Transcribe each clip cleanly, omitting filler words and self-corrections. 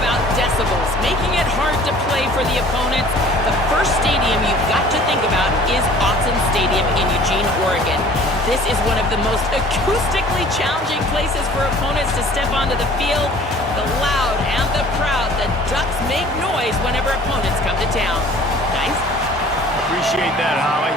about decibels, making it hard to play for the opponents. The first stadium you've got to think about is Autzen Stadium in Eugene, Oregon. This is one of the most acoustically challenging places for opponents to step onto the field. The loud and the proud, the Ducks make noise whenever opponents come to town. Nice. Appreciate that, Holly.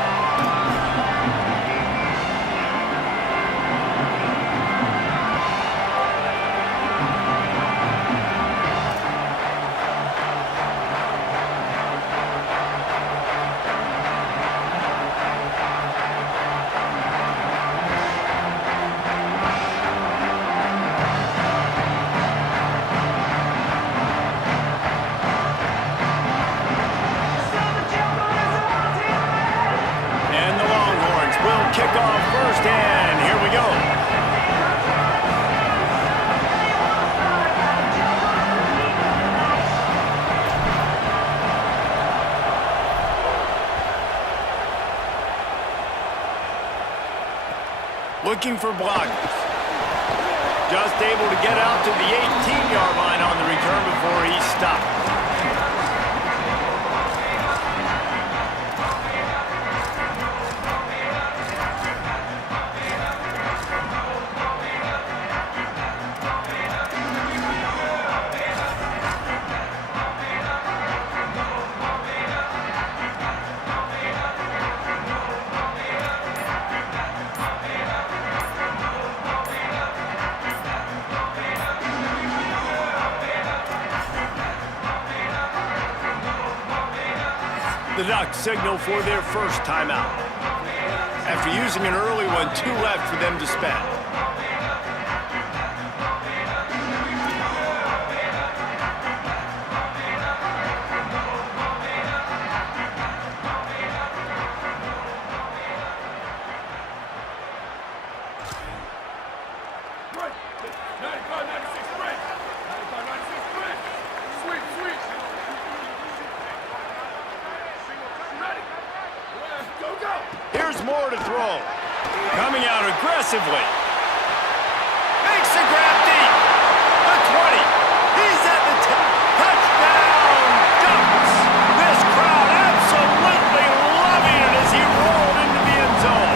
Kick off first, and here we go. Looking for blockers. Just able to get out to the 18-yard line on the return before he stopped. The Ducks signal for their first timeout. After using an early one, 2 left for them to spend. More to throw. Coming out aggressively. Makes the grab deep. The 20. He's at the 10. Touchdown, Ducks. This crowd absolutely loving it as he rolled into the end zone.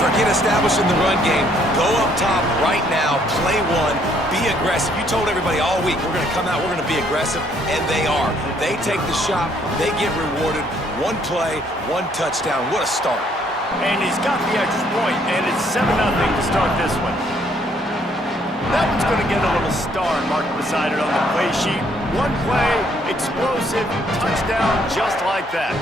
Forget establishing the run game. Go up top right now. Play one. Be aggressive. You told everybody all week, we're going to come out, we're going to be aggressive, and they are. They take the shot. They get rewarded. One play, one touchdown. What a start. And he's got the extra point, and it's 7-0 to start this one. That one's going to get a little star marked beside it on the play sheet. One play, explosive, touchdown, just like that.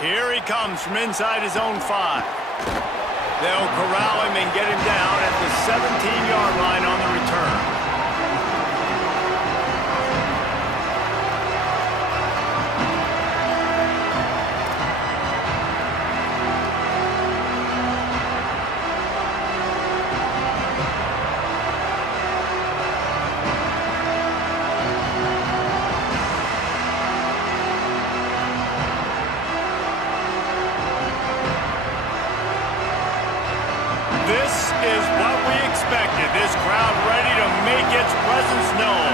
Here he comes from inside his own 5. They'll corral him and get him down at the 17-yard line on the return. This is what we expected. This crowd ready to make its presence known.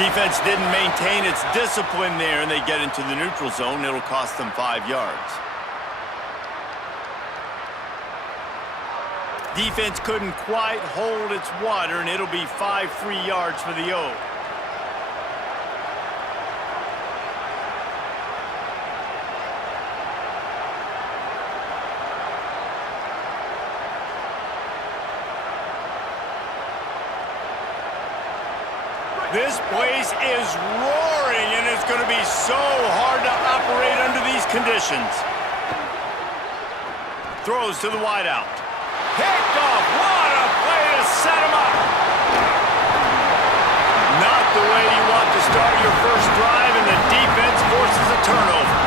Defense didn't maintain its discipline there, and they get into the neutral zone. It'll cost them 5 yards. Defense couldn't quite hold its water, and it'll be 5 free yards for the O. This place is roaring, and it's going to be so hard to operate under these conditions. Throws to the wideout. Picked off. What a play to set him up. Not the way you want to start your first drive, and the defense forces a turnover.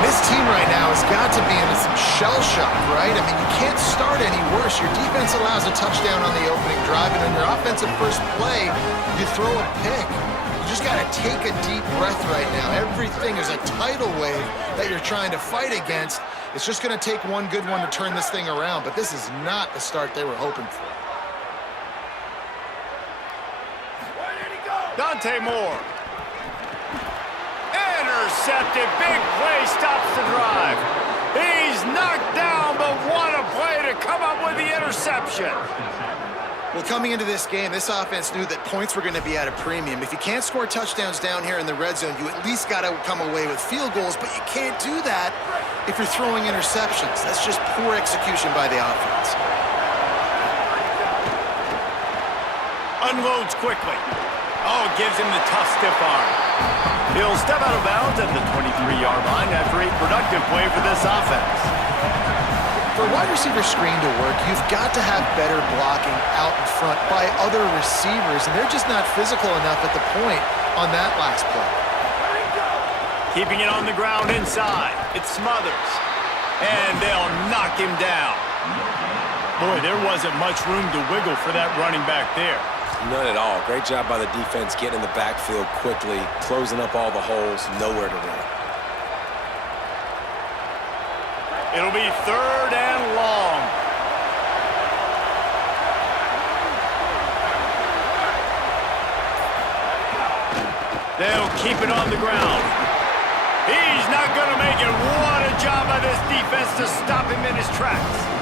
This team right now has got to be into some shell shock, right? I mean, you can't start any worse. Your defense allows a touchdown on the opening drive, and on your offensive first play, you throw a pick. You just got to take a deep breath right now. Everything is a tidal wave that you're trying to fight against. It's just going to take one good one to turn this thing around, but this is not the start they were hoping for. Dante Moore. Intercepted. Big play stops the drive. He's knocked down, but what a play to come up with the interception. Well, coming into this game, this offense knew that points were going to be at a premium. If you can't score touchdowns down here in the red zone, you at least got to come away with field goals, but you can't do that if you're throwing interceptions. That's just poor execution by the offense. Unloads quickly. Oh, gives him the tough stiff arm. He'll step out of bounds at the 23-yard line after a productive play for this offense. For a wide receiver screen to work, you've got to have better blocking out in front by other receivers, and they're just not physical enough at the point on that last play. Keeping it on the ground inside. It Smothers. And they'll knock him down. Boy, there wasn't much room to wiggle for that running back there. None at all. Great job by the defense getting in the backfield quickly, closing up all the holes, nowhere to run. It'll be 3rd and long. They'll keep it on the ground. He's not going to make it. What a job by this defense to stop him in his tracks.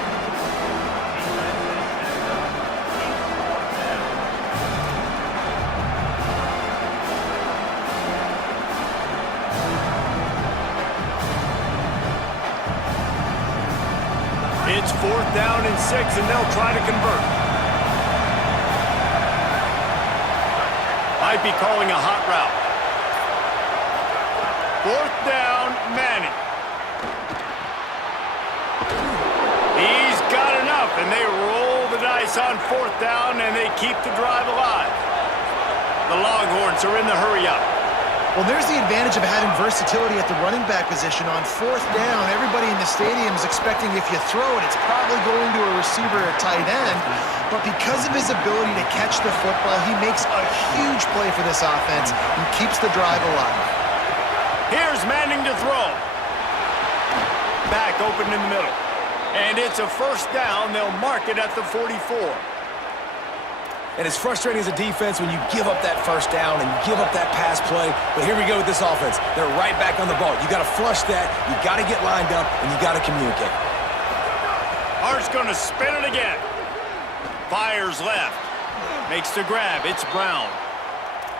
It's 4th down and 6, and they'll try to convert. Might be calling a hot route. 4th down, Manning. He's got enough, and they roll the dice on 4th down, and they keep the drive alive. The Longhorns are in the hurry-up. Well, there's the advantage of having versatility at the running back position. On 4th down, everybody in the stadium is expecting if you throw it, it's probably going to a receiver at tight end. But because of his ability to catch the football, he makes a huge play for this offense and keeps the drive alive. Here's Manning to throw. Back open in the middle. And it's a 1st down. They'll mark it at the 44. And it's frustrating as a defense when you give up that 1st down and you give up that pass play. But here we go with this offense. They're right back on the ball. You got to flush that. You got to get lined up, and you got to communicate. Hart's going to spin it again. Fires left. Makes the grab. It's Brown.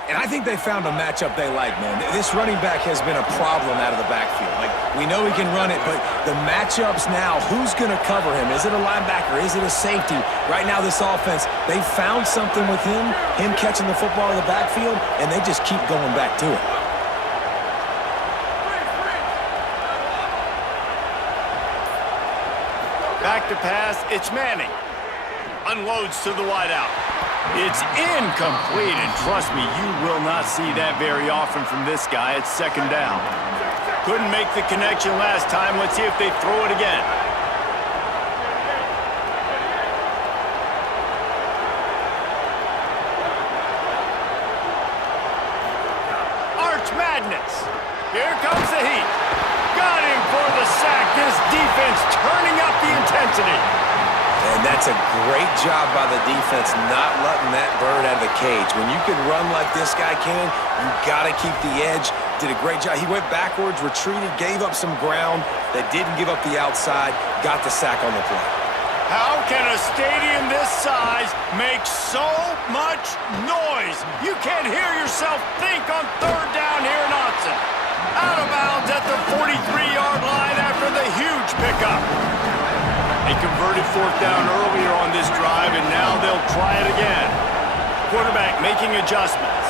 And I think they found a matchup they like, man. This running back has been a problem out of the backfield. Like, we know he can run it, but the matchups now, who's going to cover him? Is it a linebacker? Is it a safety? Right now, this offense, they found something with him catching the football in the backfield, and they just keep going back to it. Back to pass. It's Manning. Unloads to the wideout. It's incomplete, and trust me, you will not see that very often from this guy. It's 2nd down. Couldn't make the connection last time. Let's see if they throw it again. Arch Madness. Here comes the heat. Got him for the sack. This defense turning up the intensity. And that's a great job by the defense not letting that bird out of the cage. When you can run like this guy can, you got to keep the edge. Did a great job. He went backwards, retreated, gave up some ground that didn't give up the outside, got the sack on the play. How can a stadium this size make so much noise? You can't hear yourself think on 3rd down here in Autzen. Out of bounds at the 43-yard line after the huge pickup. They converted 4th down earlier on this drive, and now they'll try it again. Quarterback making adjustments.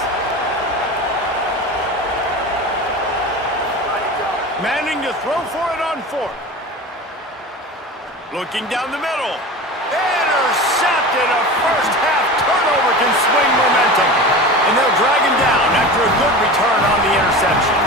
Manning to throw for it on 4th. Looking down the middle. Intercepted. A first-half turnover can swing momentum. And they'll drag him down after a good return on the interception.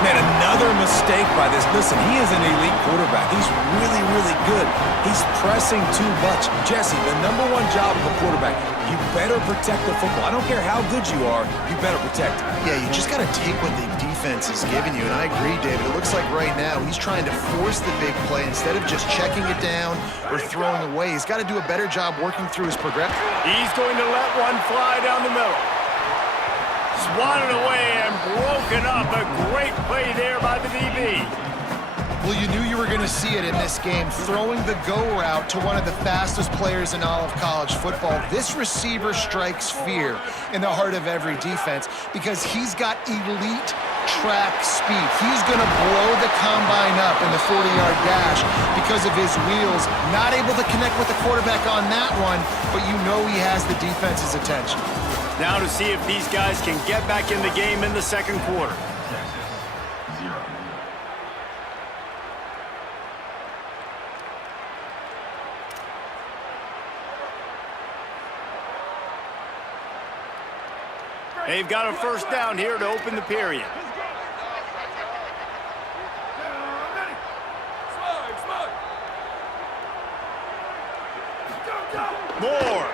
Man, another mistake by this. Listen, he is an elite quarterback. He's really, really good. He's pressing too much. Jesse, the number one job of a quarterback, you better protect the football. I don't care how good you are, you better protect it. Yeah, you just got to take what the defense is giving you, and I agree, David. It looks like right now he's trying to force the big play instead of just checking it down or throwing away. He's got to do a better job working through his progression. He's going to let one fly down the middle. Swatted away and broken up. A great play there by the DB. Well, you knew you were going to see it in this game, throwing the go route to one of the fastest players in all of college football. This receiver strikes fear in the heart of every defense because he's got elite track speed. He's going to blow the combine up in the 40-yard dash because of his wheels. Not able to connect with the quarterback on that one, but you know he has the defense's attention. Now to see if these guys can get back in the game in the second quarter. They've got a first down here to open the period. Moore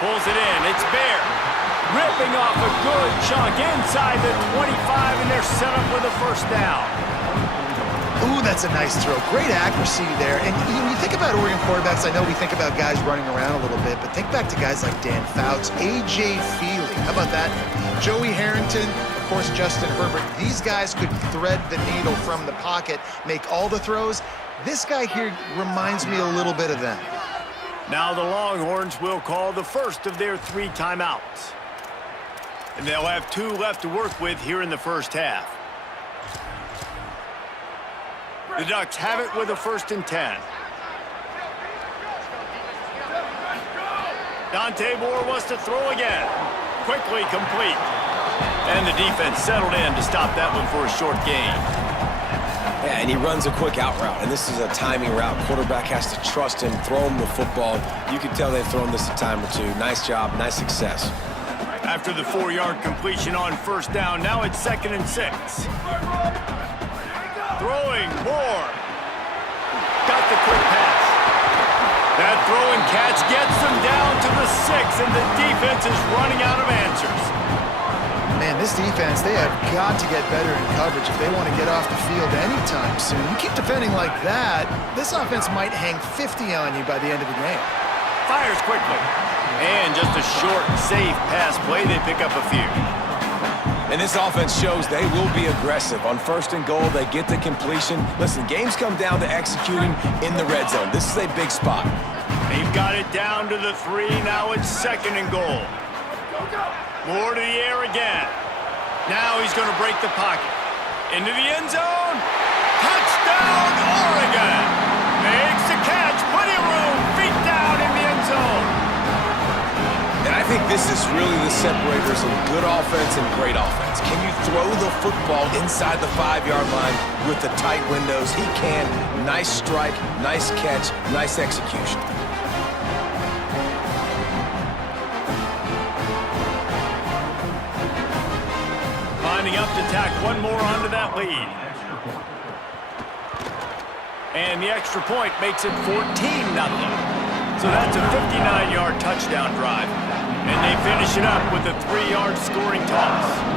pulls it in. It's Bear ripping off a good chunk inside the 25, and they're set up with a first down. Ooh, that's a nice throw. Great accuracy there. And when you think about Oregon quarterbacks, I know we think about guys running around a little bit, but think back to guys like Dan Fouts, A.J. Feely. How about that? Joey Harrington, of course, Justin Herbert. These guys could thread the needle from the pocket, make all the throws. This guy here reminds me a little bit of them. Now the Longhorns will call the first of their 3 timeouts. And they'll have 2 left to work with here in the first half. The Ducks have it with a 1st and 10. Dante Moore wants to throw again. Quickly complete. And the defense settled in to stop that one for a short gain. Yeah, and he runs a quick out route, and this is a timing route. Quarterback has to trust him, throw him the football. You can tell they've thrown this a time or two. Nice job, nice success. After the 4-yard completion on first down, now it's 2nd and 6. Throwing, Moore. Got the quick pass. That throw and catch gets them down to the 6, and the defense is running out of answers. Man, this defense, they have got to get better in coverage if they want to get off the field anytime soon. You keep defending like that, this offense might hang 50 on you by the end of the game. Fires quickly. And just a short, safe pass play, they pick up a few. And this offense shows they will be aggressive. On 1st and goal, they get the completion. Listen, games come down to executing in the red zone. This is a big spot. They've got it down to the 3. Now it's 2nd and goal. Moore to the air again. Now he's going to break the pocket. Into the end zone. Touchdown, Oregon. Makes the catch. Plenty of room. Feet down in the end zone. And I think this is really the separators of good offense and great offense. Can you throw the football inside the 5-yard line with the tight windows? He can. Nice strike, nice catch, nice execution. Lining up to tack one more onto that lead. And the extra point makes it 14-0. So that's a 59-yard touchdown drive. And they finish it up with a 3-yard scoring toss.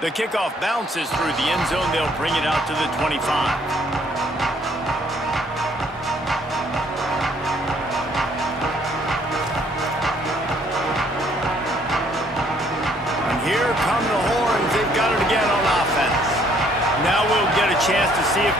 The kickoff bounces through the end zone. They'll bring it out to the 25. And here come the horns. They've got it again on offense. Now we'll get a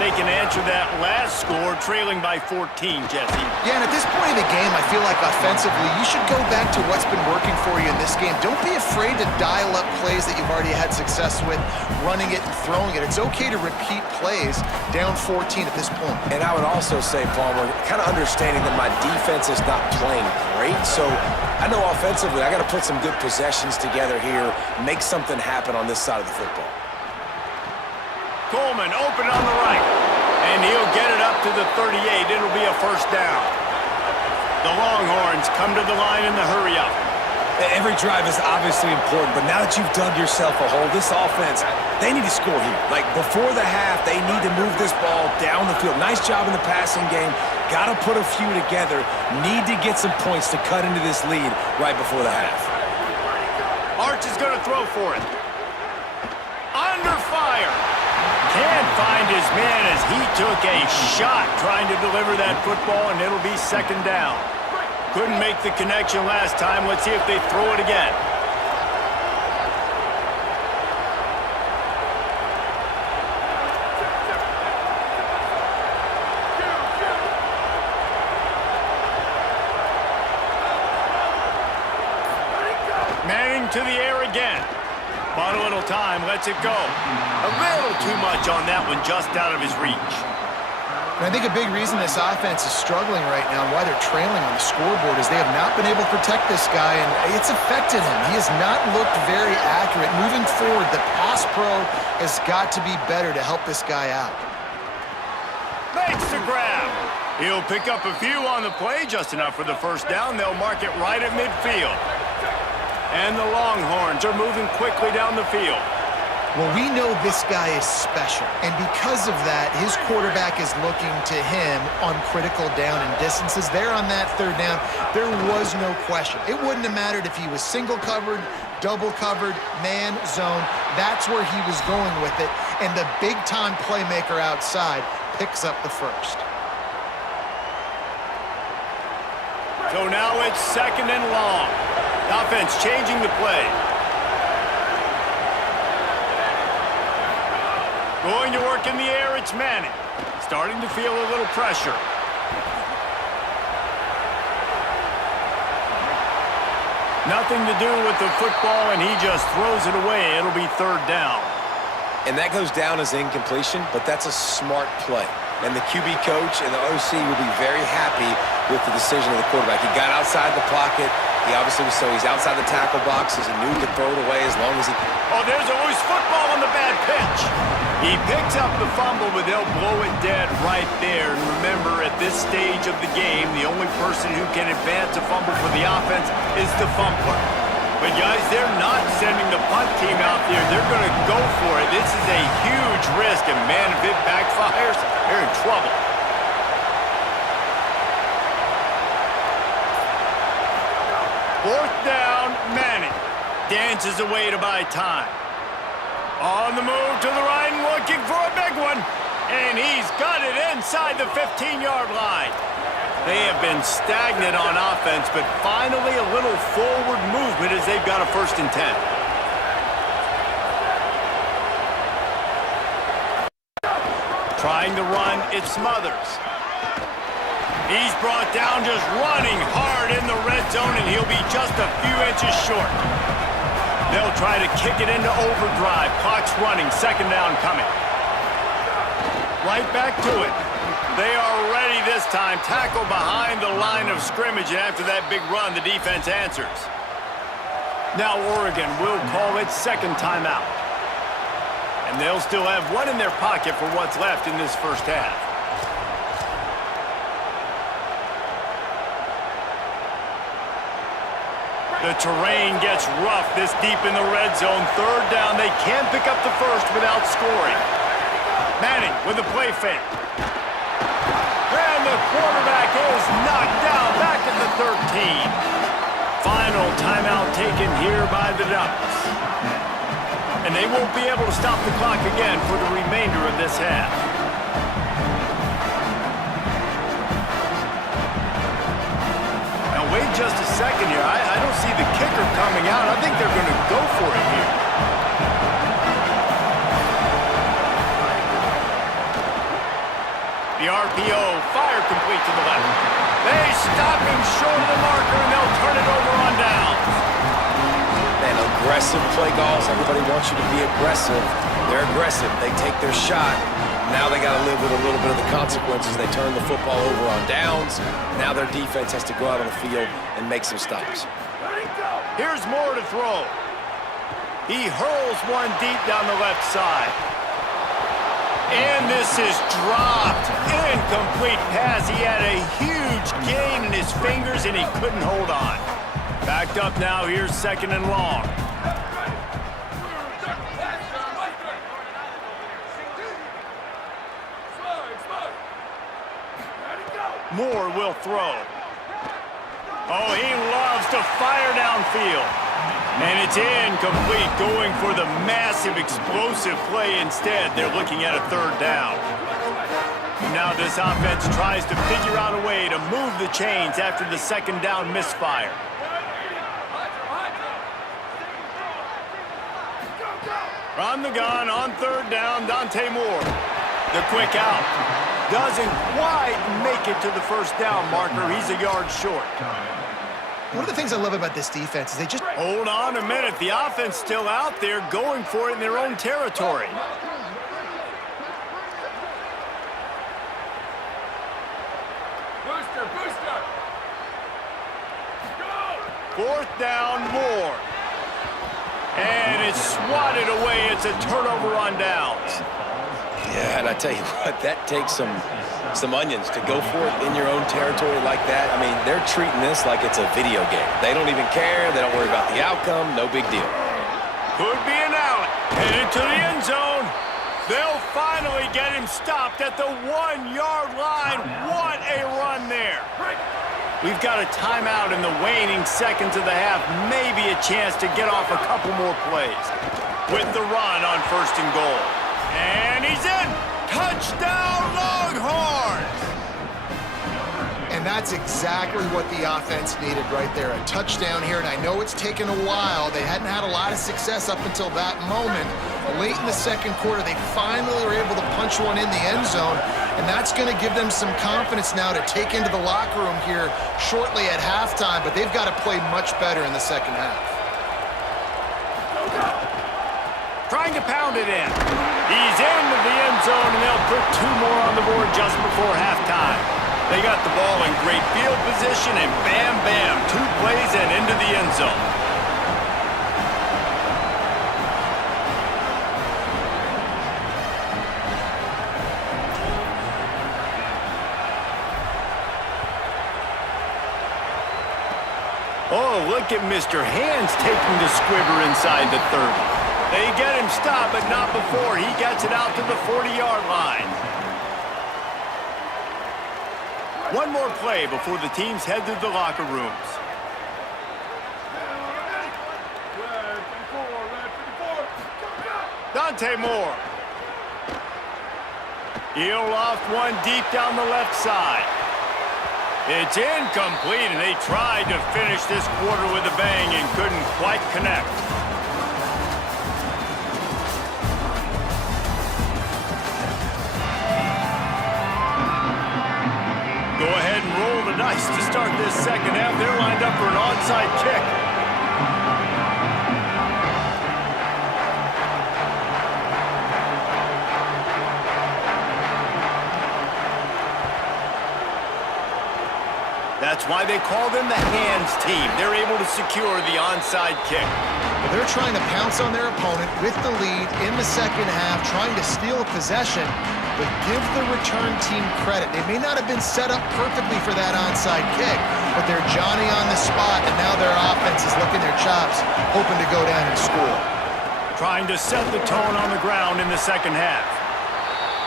they can answer that last score trailing by 14, Jesse. Yeah, and at this point in the game, I feel like offensively, you should go back to what's been working for you in this game. Don't be afraid to dial up plays that you've already had success with, running it and throwing it. It's okay to repeat plays down 14 at this point. And I would also say, Palmer, kind of understanding that my defense is not playing great, so I know offensively I got to put some good possessions together here, make something happen on this side of the football. Coleman open on the right, and he'll get it up to the 38. It'll be a first down. The Longhorns come to the line in the hurry-up. Every drive is obviously important, but now that you've dug yourself a hole, this offense, they need to score here. Like, before the half, they need to move this ball down the field. Nice job in the passing game. Got to put a few together. Need to get some points to cut into this lead right before the half. Arch is going to throw for it. Under fire. Can't find his man as he took a shot trying to deliver that football, and it'll be second down. Couldn't make the connection last time. Let's see if they throw it again. Manning to the air again. Bought a little time, lets it go. A little too much on that one, just out of his reach. And I think a big reason this offense is struggling right now and why they're trailing on the scoreboard is they have not been able to protect this guy, and it's affected him. He has not looked very accurate. Moving forward, the pass pro has got to be better to help this guy out. Makes the grab. He'll pick up a few on the play, just enough for the first down. They'll mark it right at midfield. And the Longhorns are moving quickly down the field. Well, we know this guy is special, and because of that, his quarterback is looking to him on critical down and distances. There on that third down, there was no question. It wouldn't have mattered if he was single covered, double covered, man, zone. That's where he was going with it, and the big-time playmaker outside picks up the first. So now it's second and long. The offense changing the play. Going to work in the air, it's Manning. Starting to feel a little pressure. Nothing to do with the football, and he just throws it away. It'll be third down. And that goes down as incompletion, but that's a smart play. And the QB coach and the OC will be very happy with the decision of the quarterback. He got outside the pocket. He obviously was, so he's outside the tackle box. He knew he could throw it away as long as he could. Oh, there's a loose football on the bad pitch. He picks up the fumble, but they'll blow it dead right there. And remember, at this stage of the game, the only person who can advance a fumble for the offense is the fumbler. But guys, they're not sending the punt team out there. They're going to go for it. This is a huge risk, and man, if it backfires, they're in trouble. Fourth down, Manning dances away to buy time. On the move to the right and looking for a big one. And he's got it inside the 15-yard line. They have been stagnant on offense, but finally a little forward movement as they've got a 1st and 10. Trying to run, it's Smothers. He's brought down just running hard in the red zone, and he'll be just a few inches short. They'll try to kick it into overdrive. Clock's running, second down coming. Right back to it. They are ready this time. Tackle behind the line of scrimmage, and after that big run, the defense answers. Now Oregon will call its second timeout. And they'll still have one in their pocket for what's left in this first half. The terrain gets rough this deep in the red zone. Third down, they can pick up the first without scoring. Manning with a play fake. And the quarterback is knocked down back at the 13. Final timeout taken here by the Ducks. And they won't be able to stop the clock again for the remainder of this half. Now wait just a second here. I don't see the kicker coming out. I think they're going to go for it here. The RPO, fire complete to the left. They stop him short of the marker, and they'll turn it over on downs. Man, aggressive play calls. Everybody wants you to be aggressive. They're aggressive. They take their shot. Now they got to live with a little bit of the consequences. They turn the football over on downs. Now their defense has to go out on the field and make some stops. Here's Moore to throw. He hurls one deep down the left side. And this is dropped. Incomplete pass. He had a huge gain in his fingers, and he couldn't hold on. Backed up now. Here's 2nd and long. Moore will throw. Oh, he loves to fire downfield. And it's incomplete, going for the massive, explosive play instead. They're looking at a 3rd down. Now this offense tries to figure out a way to move the chains after the 2nd down misfire. From the gun on 3rd down, Dante Moore. The quick out. Doesn't quite make it to the 1st down marker. He's a yard short. One of the things I love about this defense is they just... Hold on a minute. The offense still out there going for it in their own territory. Booster. Go! 4th down, Moore. And it's swatted away. It's a turnover on downs. Yeah, and I tell you what, that takes some onions to go for it in your own territory like that. I mean, they're treating this like it's a video game. They don't even care. They don't worry about the outcome. No big deal. Could be an out. Headed to the end zone. They'll finally get him stopped at the 1-yard line. What a run there. We've got a timeout in the waning seconds of the half. Maybe a chance to get off a couple more plays. With the run on 1st and goal. And he's in. Touchdown, Longhorns! And that's exactly what the offense needed right there. A touchdown here, and I know it's taken a while. They hadn't had a lot of success up until that moment. Late in the 2nd quarter, they finally were able to punch one in the end zone, and that's going to give them some confidence now to take into the locker room here shortly at halftime, but they've got to play much better in the 2nd half. Trying to pound it in. He's into the end zone, and they'll put 2 more on the board just before halftime. They got the ball in great field position, and bam, bam, 2 plays and into the end zone. Oh, look at Mr. Hands taking the squibber inside the 30. They get him stopped, but not before he gets it out to the 40-yard line. One more play before the teams head to the locker rooms. Dante Moore. He'll loft one deep down the left side. It's incomplete, and they tried to finish this quarter with a bang and couldn't quite connect. Go ahead and roll the dice to start this 2nd half. They're lined up for an onside kick. That's why they call them the hands team. They're able to secure the onside kick. They're trying to pounce on their opponent with the lead in the 2nd half, trying to steal a possession, but give the return team credit. They may not have been set up perfectly for that onside kick, but they're Johnny on the spot, and now their offense is licking their chops, hoping to go down and score. Trying to set the tone on the ground in the 2nd half.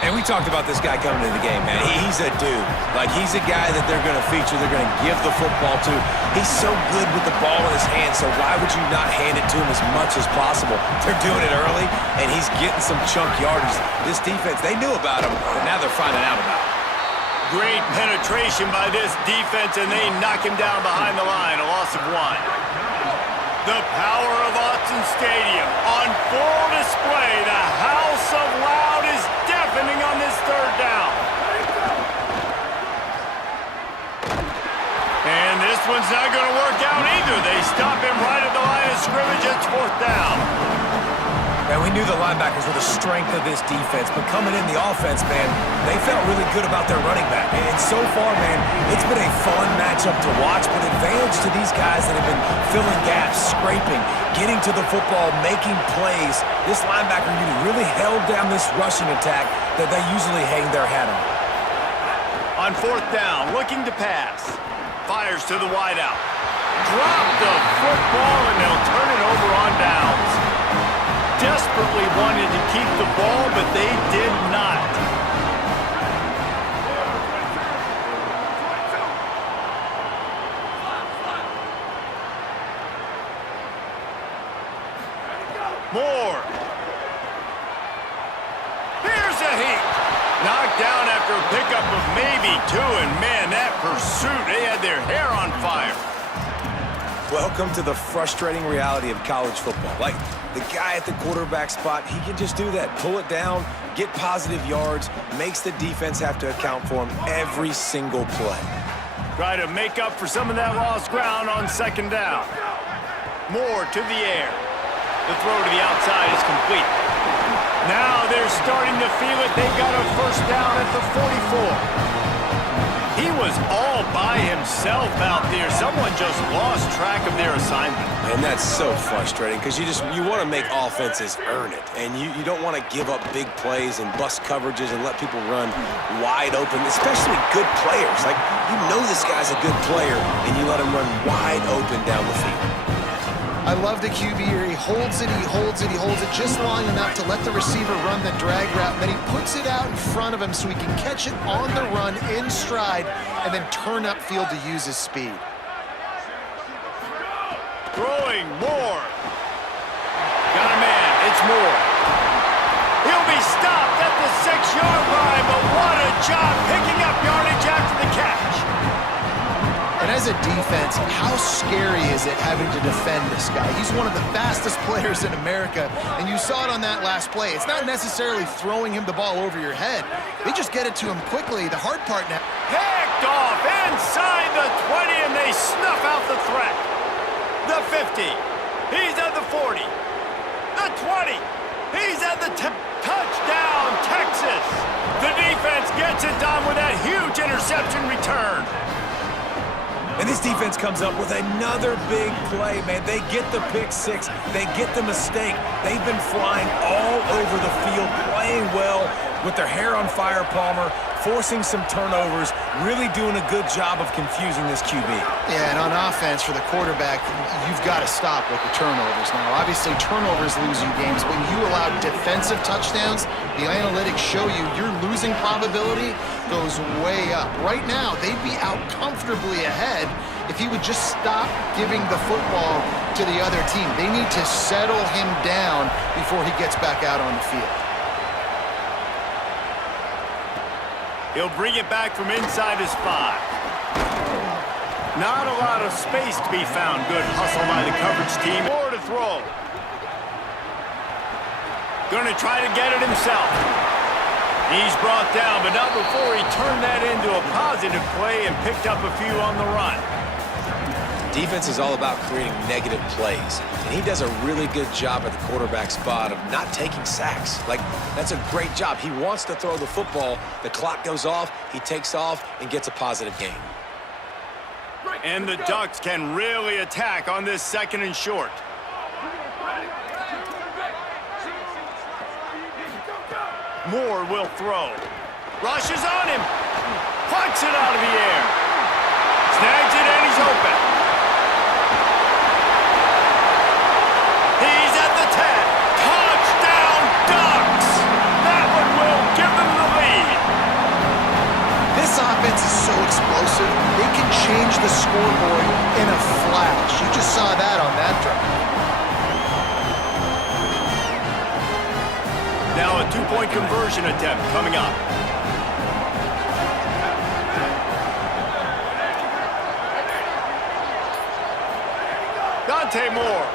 And we talked about this guy coming into the game, man. He's a dude. Like, he's a guy that they're going to feature, they're going to give the football to. He's so good with the ball in his hand, so why would you not hand it to him as much as possible? They're doing it early, and he's getting some chunk yardage. This defense, they knew about him, but now they're finding out about him. Great penetration by this defense, and they knock him down behind the line, a loss of 1. The power of Autzen Stadium on full display. The House of Loud is deafening on this 3rd down. one's not going to work out either. They stop him right at the line of scrimmage. It's 4th down. And we knew the linebackers were the strength of this defense, but coming in the offense, man, they felt really good about their running back. And so far, man, it's been a fun matchup to watch, but advantage to these guys that have been filling gaps, scraping, getting to the football, making plays. This linebacker unit really held down this rushing attack that they usually hang their hat on. On 4th down, looking to pass. Fires to the wideout. Drop the football, and they'll turn it over on downs. Desperately wanted to keep the ball, but they did not. Moore. Here's a heat. Knocked down after a pickup of maybe 2, and man, that pursuit, they had their hair on fire. Welcome to the frustrating reality of college football. Like, the guy at the quarterback spot, he can just do that. Pull it down, get positive yards, makes the defense have to account for him every single play. Try to make up for some of that lost ground on 2nd down. Moore to the air. The throw to the outside is complete. Now they're starting to feel it. They've got a 1st down at the 44. He was all by himself out there. Someone just lost track of their assignment. And that's so frustrating because you want to make offenses earn it. And you don't want to give up big plays and bust coverages and let people run wide open, especially good players. Like, you know this guy's a good player, and you let him run wide open down the field. I love the QB here. He holds it, he holds it, he holds it just long enough to let the receiver run the drag route, and then he puts it out in front of him so he can catch it on the run in stride and then turn upfield to use his speed. Throwing Moore. Got a man. It's Moore. He'll be stopped at the 6-yard line, but what a job picking up yardage after the catch. And as a defense, how scary is it having to defend this guy? He's one of the fastest players in America, and you saw it on that last play. It's not necessarily throwing him the ball over your head. They just get it to him quickly. The hard part now. Picked off inside the 20, and they snuff out the threat. The 50. He's at the 40. The 20. He's at the 10. Touchdown, Texas. The defense gets it done with that huge interception return. And this defense comes up with another big play, man. They get the pick 6. They get the mistake. They've been flying all over the field, playing well with their hair on fire, Palmer, forcing some turnovers, really doing a good job of confusing this QB. Yeah, and on offense for the quarterback, you've got to stop with the turnovers. Now, obviously, turnovers lose you games. When you allow defensive touchdowns, the analytics show you your losing probability goes way up. Right now, they'd be out comfortably ahead if he would just stop giving the football to the other team. They need to settle him down before he gets back out on the field. He'll bring it back from inside his 5. Not a lot of space to be found. Good hustle by the coverage team. More to throw. Gonna try to get it himself. He's brought down, but not before he turned that into a positive play and picked up a few on the run. Defense is all about creating negative plays, and he does a really good job at the quarterback spot of not taking sacks. Like, that's a great job. He wants to throw the football. The clock goes off, he takes off, and gets a positive gain. And the Ducks can really attack on this 2nd and short. Moore will throw. Rushes on him. Plucks it out of the air. Snags it, and he's open. He's at the 10. Touchdown, Ducks! That one will give them the lead. This offense is so explosive, they can change the scoreboard in a flash. You just saw that on that drive. Now a 2-point conversion attempt coming up. Dante Moore.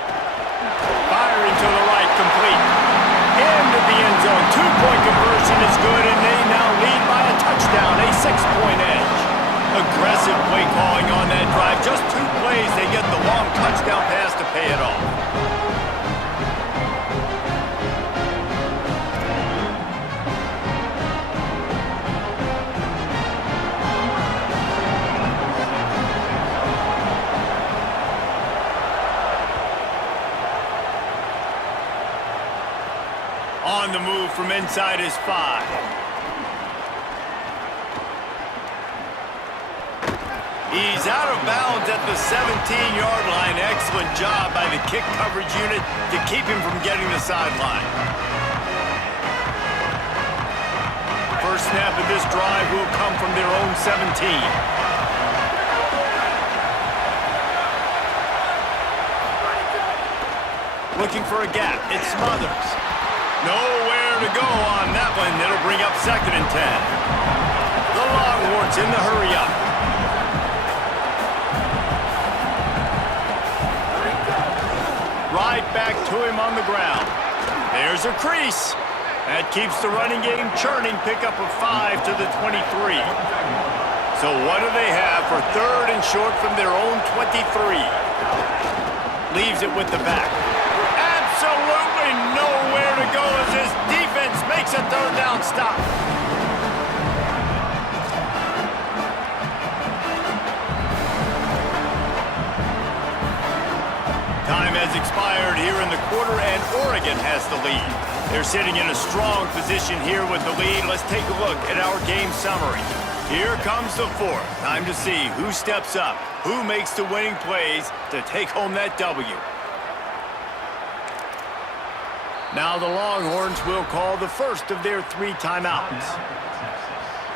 Firing to the right, complete. Into the end zone. 2-point conversion is good, and they now lead by a touchdown, a 6-point edge. Aggressive aggressive play calling on that drive. Just 2 plays, they get the long touchdown pass to pay it off. On the move from inside his 5. He's out of bounds at the 17-yard line. Excellent job by the kick coverage unit to keep him from getting the sideline. First snap of this drive will come from their own 17. Looking for a gap. It's Smothers. Nowhere to go on that one. It'll bring up 2nd and 10. The Longhorns in the hurry up. Right back to him on the ground. There's a crease. That keeps the running game churning. Pick up a 5 to the 23. So what do they have for 3rd and short from their own 23? Leaves it with the back. Absolutely nowhere to go as this defense makes a 3rd down stop. Time has expired here in the quarter, and Oregon has the lead. They're sitting in a strong position here with the lead. Let's take a look at our game summary. Here comes the 4th. Time to see who steps up, who makes the winning plays to take home that W. Now the Longhorns will call the first of their 3 timeouts.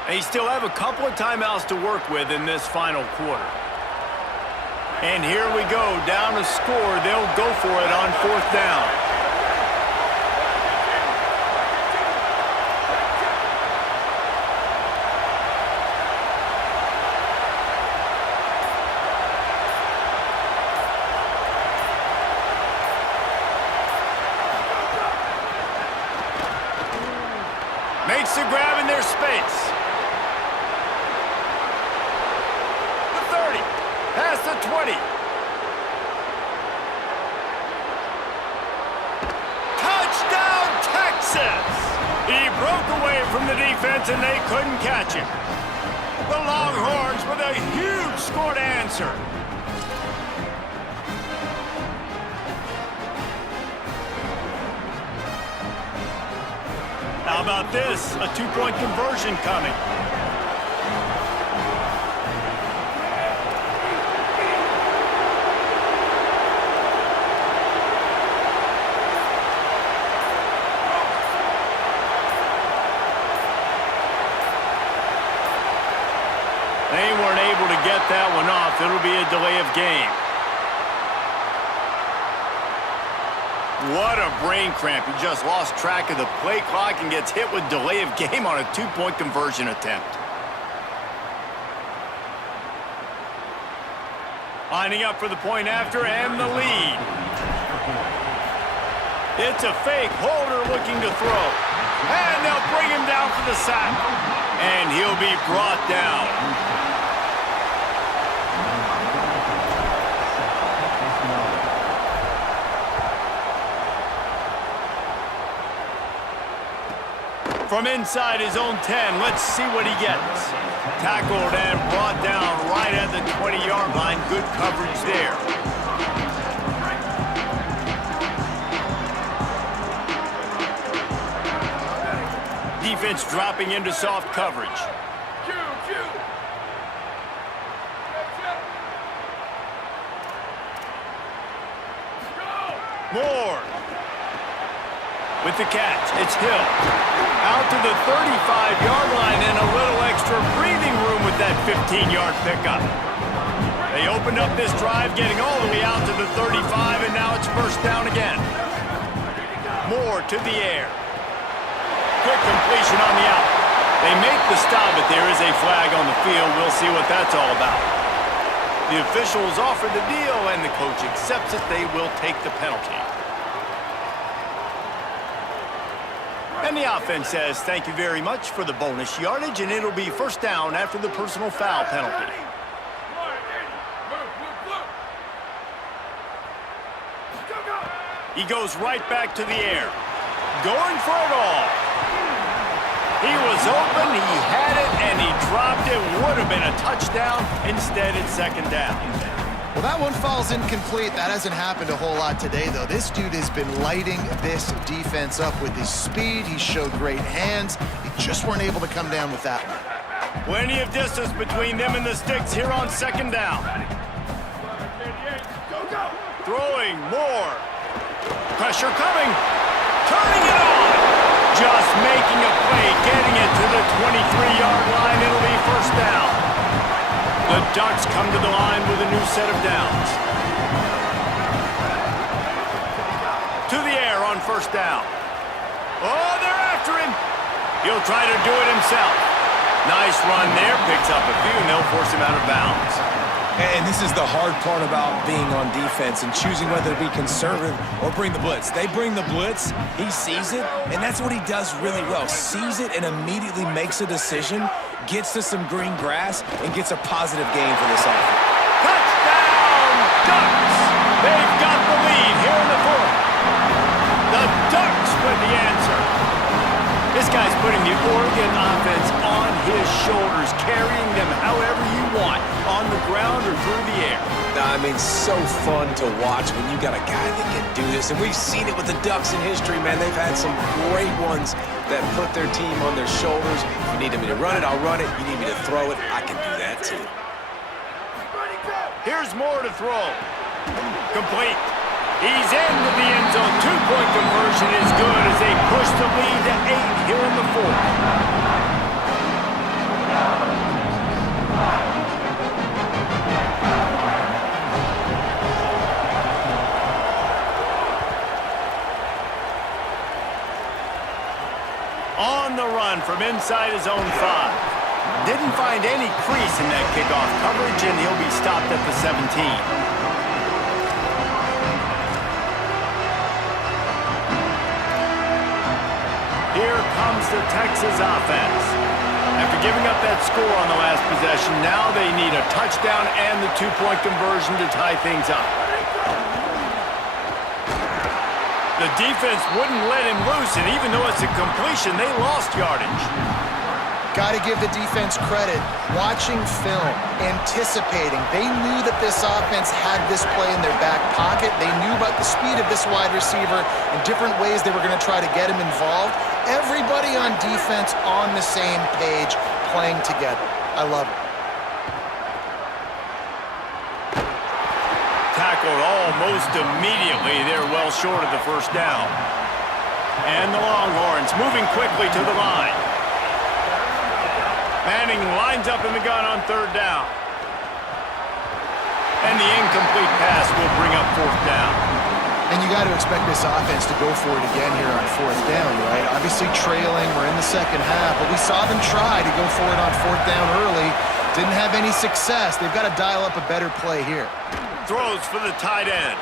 They still have a couple of timeouts to work with in this final quarter. And here we go, down a score. They'll go for it on 4th down. Makes the grab in their space. The 30, past the 20. Touchdown, Texas! He broke away from the defense and they couldn't catch him. The Longhorns with a huge score to answer. How about this? A 2-point conversion coming. They weren't able to get that one off. It'll be a delay of game. What a brain cramp. He just lost track of the play clock and gets hit with delay of game on a 2-point conversion attempt. Lining up for the point after and the lead. It's a fake. Holder looking to throw. And they'll bring him down for the sack. And he'll be brought down. From inside his own 10, let's see what he gets. Tackled and brought down right at the 20-yard line. Good coverage there. Defense dropping into soft coverage. Moore. With the catch, it's Hill. Out to the 35-yard line and a little extra breathing room with that 15-yard pickup. They opened up this drive getting all the way out to the 35, and now it's first down again. Moore to the air. Quick completion on the out. They make the stop, but there is a flag on the field. We'll see what that's all about. The officials offer the deal, and the coach accepts it. They will take the penalty. And the offense says thank you very much for the bonus yardage, and it'll be first down after the personal foul penalty. He goes right back to the air. Going for it all. He was open, he had it, and he dropped it. Would have been a touchdown. Instead, it's second down. Well, that one falls incomplete. That hasn't happened a whole lot today, though. This dude has been lighting this defense up with his speed. He showed great hands. They just weren't able to come down with that one. Plenty of distance between them and the sticks here on second down. Throwing more. Pressure coming. Turning it on. Just making a play, getting it to the 23-yard line. It'll be first down. The Ducks come to the line with a new set of downs. To the air on first down. Oh, they're after him. He'll try to do it himself. Nice run there. Picks up a few, and they'll force him out of bounds. And this is the hard part about being on defense and choosing whether to be conservative or bring the blitz. They bring the blitz, he sees it, and that's what he does really well. Sees it and immediately makes a decision, gets to some green grass, and gets a positive gain for this offense. Touchdown, Ducks! They've got the lead here in the fourth. The Ducks with the answer. This guy's putting the Oregon offense on his shoulders, carrying them however you want, on the ground or through the air. I mean, so fun to watch when you got a guy that can do this. And we've seen it with the Ducks in history, man. They've had some great ones that put their team on their shoulders. If you need me to run it, I'll run it. You need me to throw it, I can do that too. Here's more to throw. Complete. He's into the end zone. Two-point conversion is good as they push the lead to 8 here in the fourth. On the run from inside his own 5. Didn't find any crease in that kickoff coverage, and he'll be stopped at the 17. Here comes the Texas offense. After giving up that score on the last possession, now they need a touchdown and the two-point conversion to tie things up. The defense wouldn't let him loose, and even though it's a completion, they lost yardage. Got to give the defense credit. Watching film, anticipating. They knew that this offense had this play in their back pocket. They knew about the speed of this wide receiver and different ways they were going to try to get him involved. Everybody on defense on the same page, playing together. I love it. Tackled almost immediately. They're well short of the first down. And the Longhorns moving quickly to the line. Manning lines up in the gun on third down. And the incomplete pass will bring up fourth down. And you got to expect this offense to go for it again here on fourth down, right? Obviously trailing, we're in the second half, but we saw them try to go for it on fourth down early. Didn't have any success. They've got to dial up a better play here. Throws for the tight end.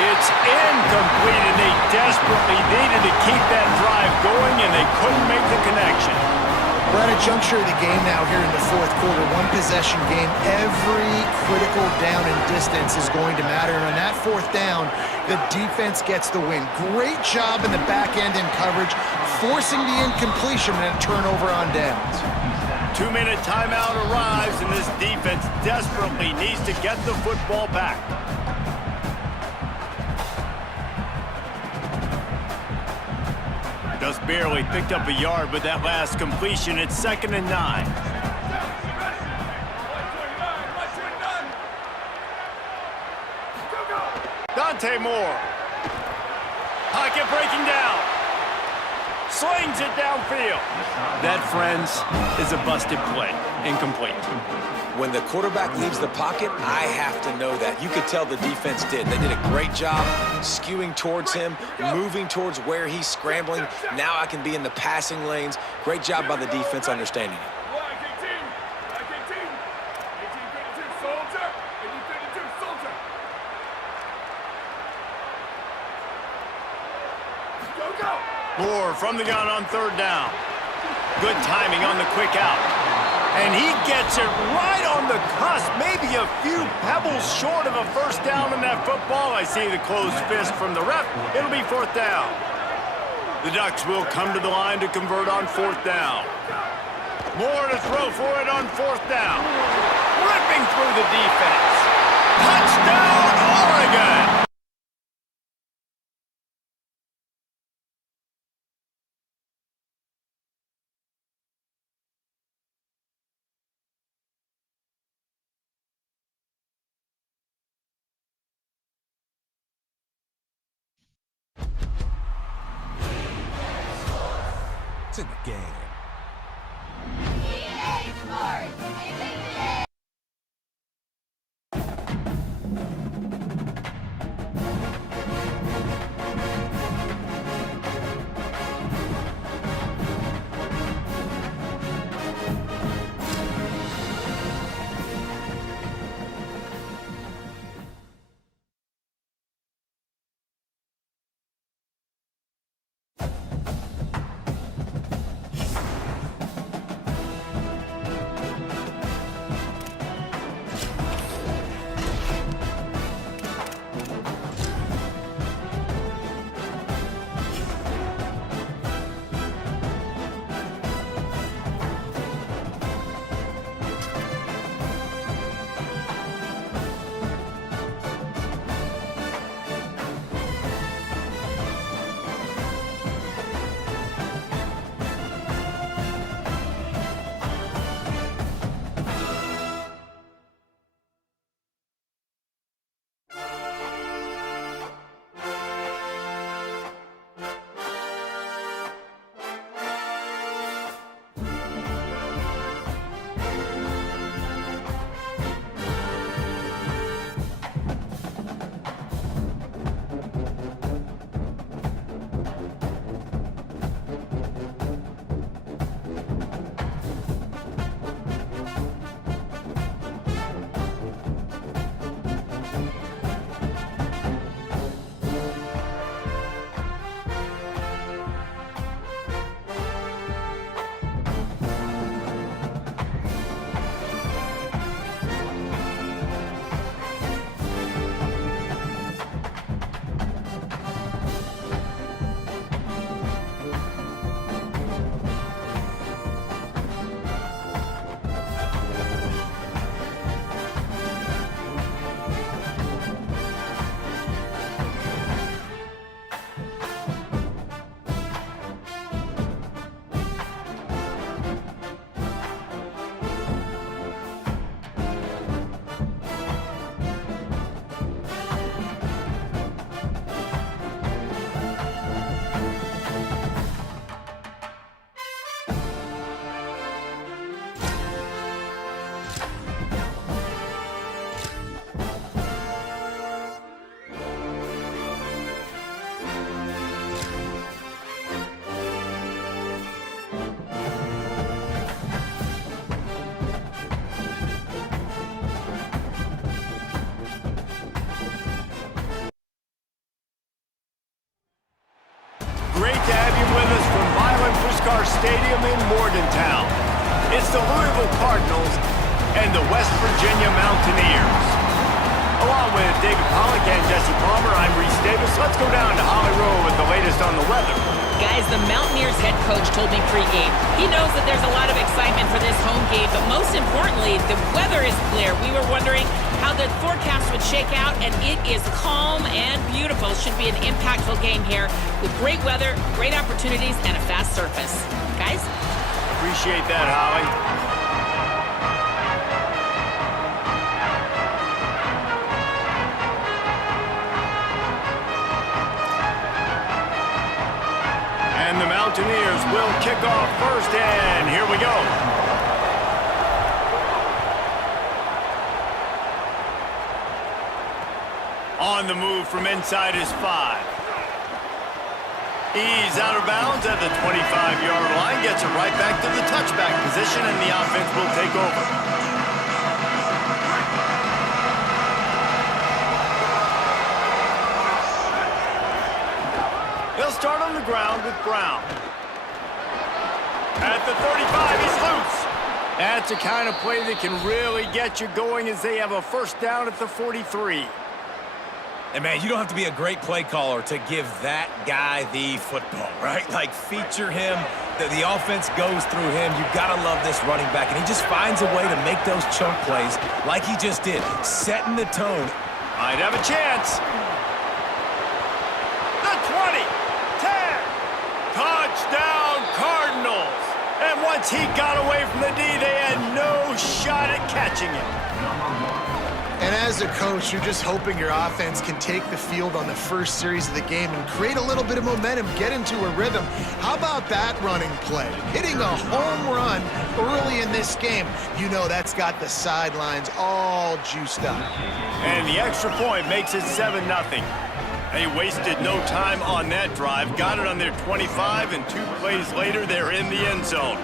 It's incomplete, and they desperately needed to keep that drive going, and they couldn't make the connection. We're at a juncture of the game now here in the fourth quarter. One-possession game. Every critical down and distance is going to matter. And on that fourth down, the defense gets the win. Great job in the back end in coverage, forcing the incompletion and a turnover on downs. 2-minute timeout arrives, and this defense desperately needs to get the football back. Just barely picked up a yard, but that last completion, it's 2nd and 9. Dante Moore. Pocket breaking down. Slings it downfield. That, friends, is a busted play. Incomplete. When the quarterback leaves the pocket, I have to know that. You could tell the defense did. They did a great job skewing towards him, moving towards where he's scrambling. Now I can be in the passing lanes. Great job by the defense understanding it. Moore from the gun on third down. Good timing on the quick out. And he gets it right on the cusp, maybe a few pebbles short of a first down in that football. I see the closed fist from the ref. It'll be fourth down. The Ducks will come to the line to convert on fourth down. More to throw for it on fourth down. Ripping through the defense. Touchdown, Oregon! It's in the game. Stadium in Morgantown. It's the Louisville Cardinals and the West Virginia Mountaineers. Along with David Pollack and Jesse Palmer, I'm Reese Davis. Let's go down to Holly Rowe with the latest on the weather. Guys, the Mountaineers head coach told me pregame he knows that there's a lot of excitement for this home game, but most importantly, the weather is clear. We were wondering how the forecast would shake out, and it is calm and beautiful. Should be an impactful game here with great weather, great opportunities, and a fast surface. Guys? Appreciate that, Holly. And the Mountaineers will kick off first, and here we go. On the move from inside his 5. He's out of bounds at the 25-yard line, gets it right back to the touchback position, and the offense will take over. They'll start on the ground with Brown. At the 35, he's loose. That's the kind of play that can really get you going as they have a first down at the 43. And, man, you don't have to be a great play caller to give that guy the football, right? Like, feature him. The offense goes through him. You've got to love this running back. And he just finds a way to make those chunk plays like he just did, setting the tone. Might have a chance. The 20, 10, touchdown Cardinals. And once he got away from the D, they had no shot at catching him. And as a coach, you're just hoping your offense can take the field on the first series of the game and create a little bit of momentum, get into a rhythm. How about that running play? Hitting a home run early in this game. You know that's got the sidelines all juiced up. And the extra point makes it 7-0. They wasted no time on that drive. Got it on their 25, and 2 plays later, they're in the end zone.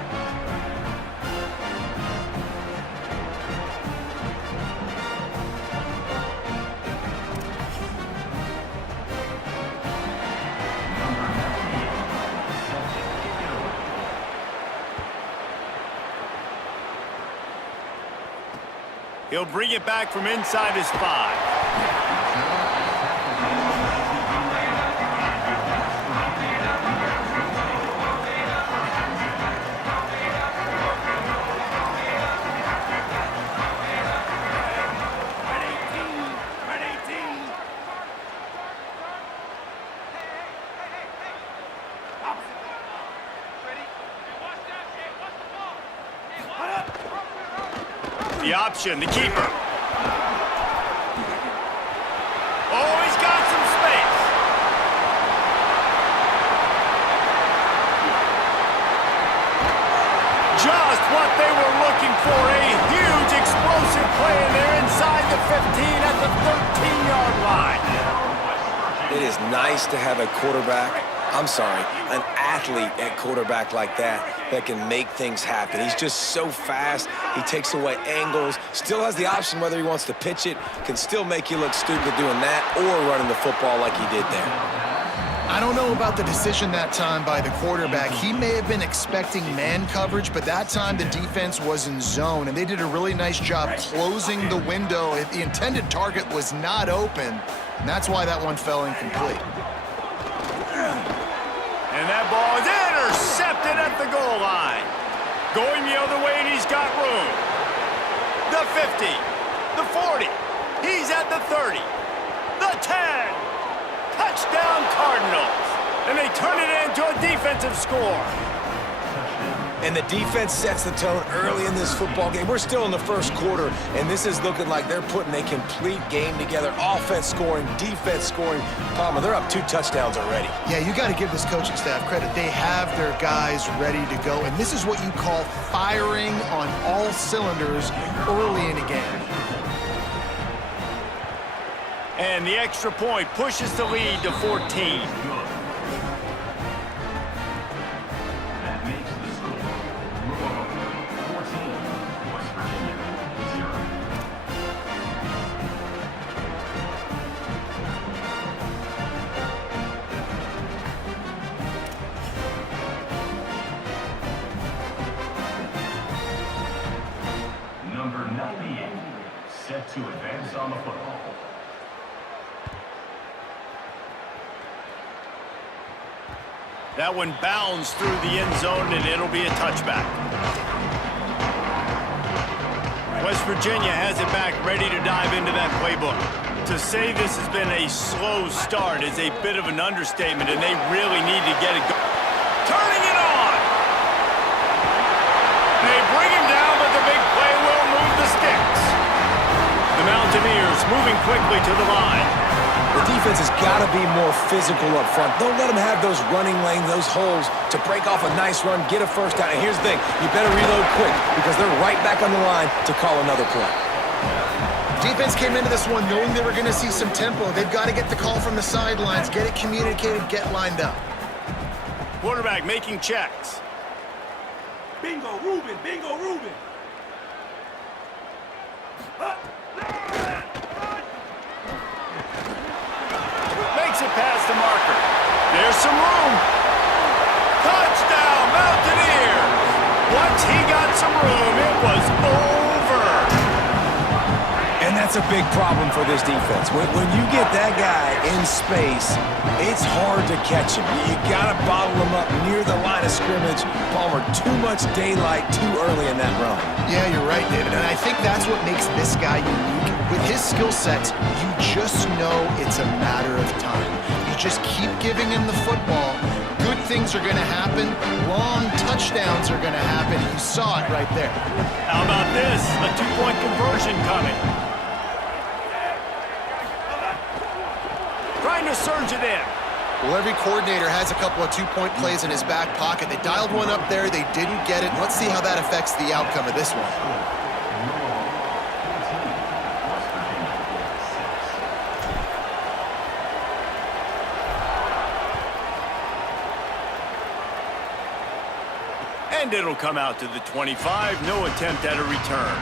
He'll bring it back from inside his 5. The option, the keeper. Oh, he's got some space. Just what they were looking for. A huge explosive play, and they're inside the 15 at the 13-yard line. It is nice to have a an athlete at quarterback like that can make things happen. He's just so fast. He takes away angles, still has the option whether he wants to pitch it, can still make you look stupid doing that or running the football like he did there. I don't know about the decision that time by the quarterback. He may have been expecting man coverage, but that time the defense was in zone, and they did a really nice job closing the window. The intended target was not open, and that's why that one fell incomplete. And that ball is intercepted at the goal line. Going the other way, and he's got room. The 50, the 40, he's at the 30, the 10. Touchdown Cardinals. And they turn it into a defensive score. And the defense sets the tone early in this football game. We're still in the first quarter, and this is looking like they're putting a complete game together. Offense scoring, defense scoring. Palmer, they're up 2 touchdowns already. Yeah, you got to give this coaching staff credit. They have their guys ready to go, and this is what you call firing on all cylinders early in a game. And the extra point pushes the lead to 14. Number 98, set to advance on the football. That one bounds through the end zone, and it'll be a touchback. West Virginia has it back, ready to dive into that playbook. To say this has been a slow start is a bit of an understatement, and they really need to get it going. Turning it on! They bring him down, but the big play will move the sticks. The Mountaineers moving quickly to the line. The defense has got to be more physical up front. Don't let them have those running lanes, those holes to break off a nice run, get a first down. And here's the thing, you better reload quick because they're right back on the line to call another play. Defense came into this one knowing they were going to see some tempo. They've got to get the call from the sidelines, get it communicated, get lined up. Quarterback making checks. Bingo, Ruben! Bingo, Ruben! Makes it past the marker. There's some room. Touchdown, Mountaineers! Once he got some room, it was over. And that's a big problem for this defense. When you get that guy in space, it's hard to catch him. You got to bottle him up near the line of scrimmage. Palmer, too much daylight too early in that run. Yeah, you're right, David. And I think that's what makes this guy unique. With his skill sets, you just know it's a matter of time. You just keep giving him the football. Good things are going to happen. Long touchdowns are going to happen. You saw it right there. How about this? A two-point conversion coming. Trying to surge it in. Well, every coordinator has a couple of two-point plays in his back pocket. They dialed one up there. They didn't get it. Let's see how that affects the outcome of this one. And it'll come out to the 25. No attempt at a return.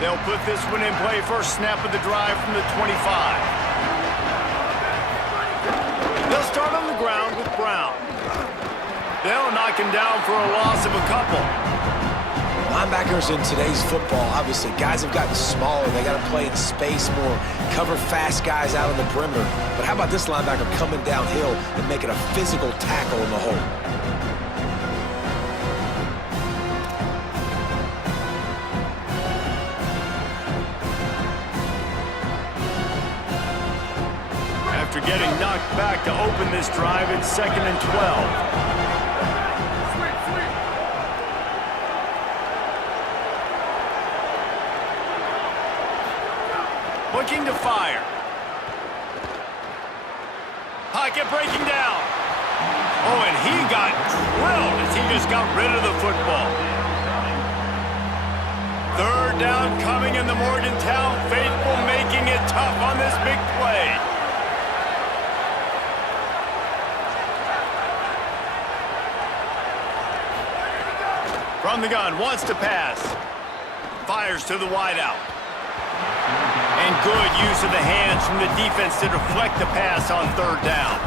They'll put this one in play. First snap of the drive from the 25. They'll start on the ground with Brown. They'll knock him down for a loss of a couple. Linebackers in today's football, obviously, guys have gotten smaller. They got to play in space more, cover fast guys out on the perimeter. But how about this linebacker coming downhill and making a physical tackle in the hole? After getting knocked back to open this drive, it's 2nd and 12. Looking to fire. Pocket breaking down. Oh, and he got drilled as he just got rid of the football. 3rd down coming in the Morgantown faithful, making it tough on this big play. From the gun, wants to pass. Fires to the wideout. And good use of the hands from the defense to deflect the pass on 3rd down.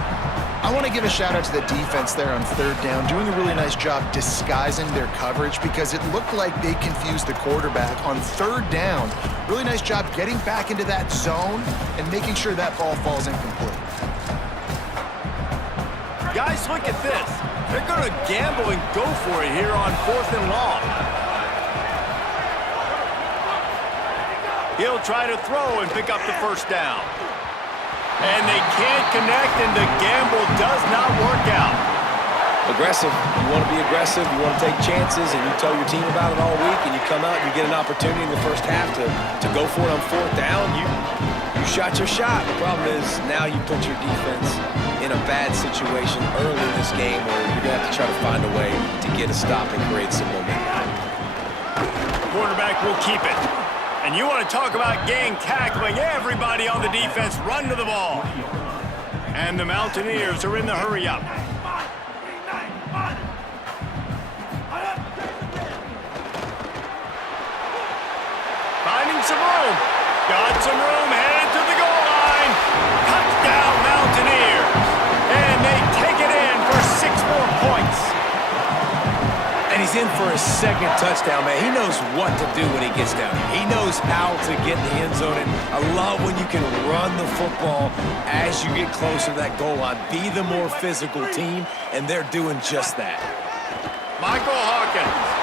I want to give a shout out to the defense there on 3rd down, doing a really nice job disguising their coverage because it looked like they confused the quarterback on 3rd down. Really nice job getting back into that zone and making sure that ball falls incomplete. Guys, look at this. They're going to gamble and go for it here on 4th and long. He'll try to throw and pick up the 1st down. And they can't connect, and the gamble does not work out. Aggressive. You want to be aggressive. You want to take chances, and you tell your team about it all week, and you come out and you get an opportunity in the first half to go for it on 4th down. You shot your shot. The problem is now you put your defense in a bad situation early in this game where you're going to have to try to find a way to get a stop and create some momentum. Quarterback will keep it. And you want to talk about gang tackling. Everybody on the defense run to the ball. And the Mountaineers are in the hurry-up. Finding some room. Got some room, headed to the goal line. Touchdown, Mountaineers. And they take it in for 6 more points. And he's in for his 2nd touchdown, man. He knows what to do when he gets down here. He knows how to get in the end zone. And I love when you can run the football as you get closer to that goal line. Be the more physical team, and they're doing just that. Michael Hawkins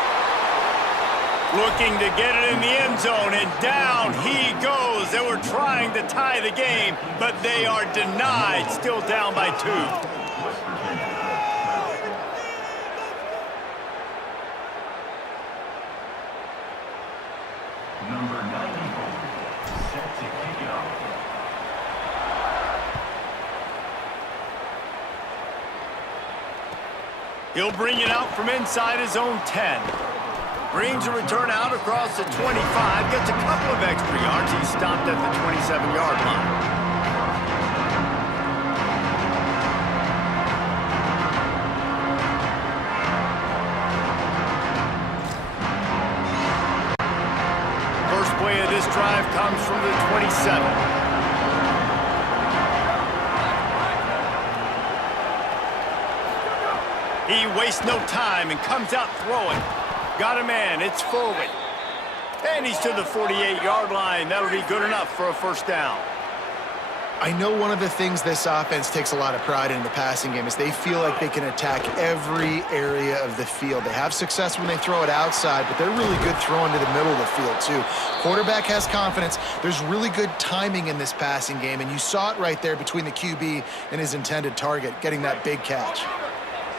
looking to get it in the end zone, and down he goes. They were trying to tie the game, but they are denied, still down by 2. Number 94, set to kick it off. He'll bring it out from inside his own 10. Brings a return out across the 25. Gets a couple of extra yards. He's stopped at the 27-yard line. this drive comes from the 27. He wastes no time and comes out throwing. Got a man, it's forward. And he's to the 48-yard line. That'll be good enough for a first down. I know one of the things this offense takes a lot of pride in the passing game is they feel like they can attack every area of the field. They have success when they throw it outside, but they're really good throwing to the middle of the field too. Quarterback has confidence. There's really good timing in this passing game, and you saw it right there between the QB and his intended target, getting that big catch.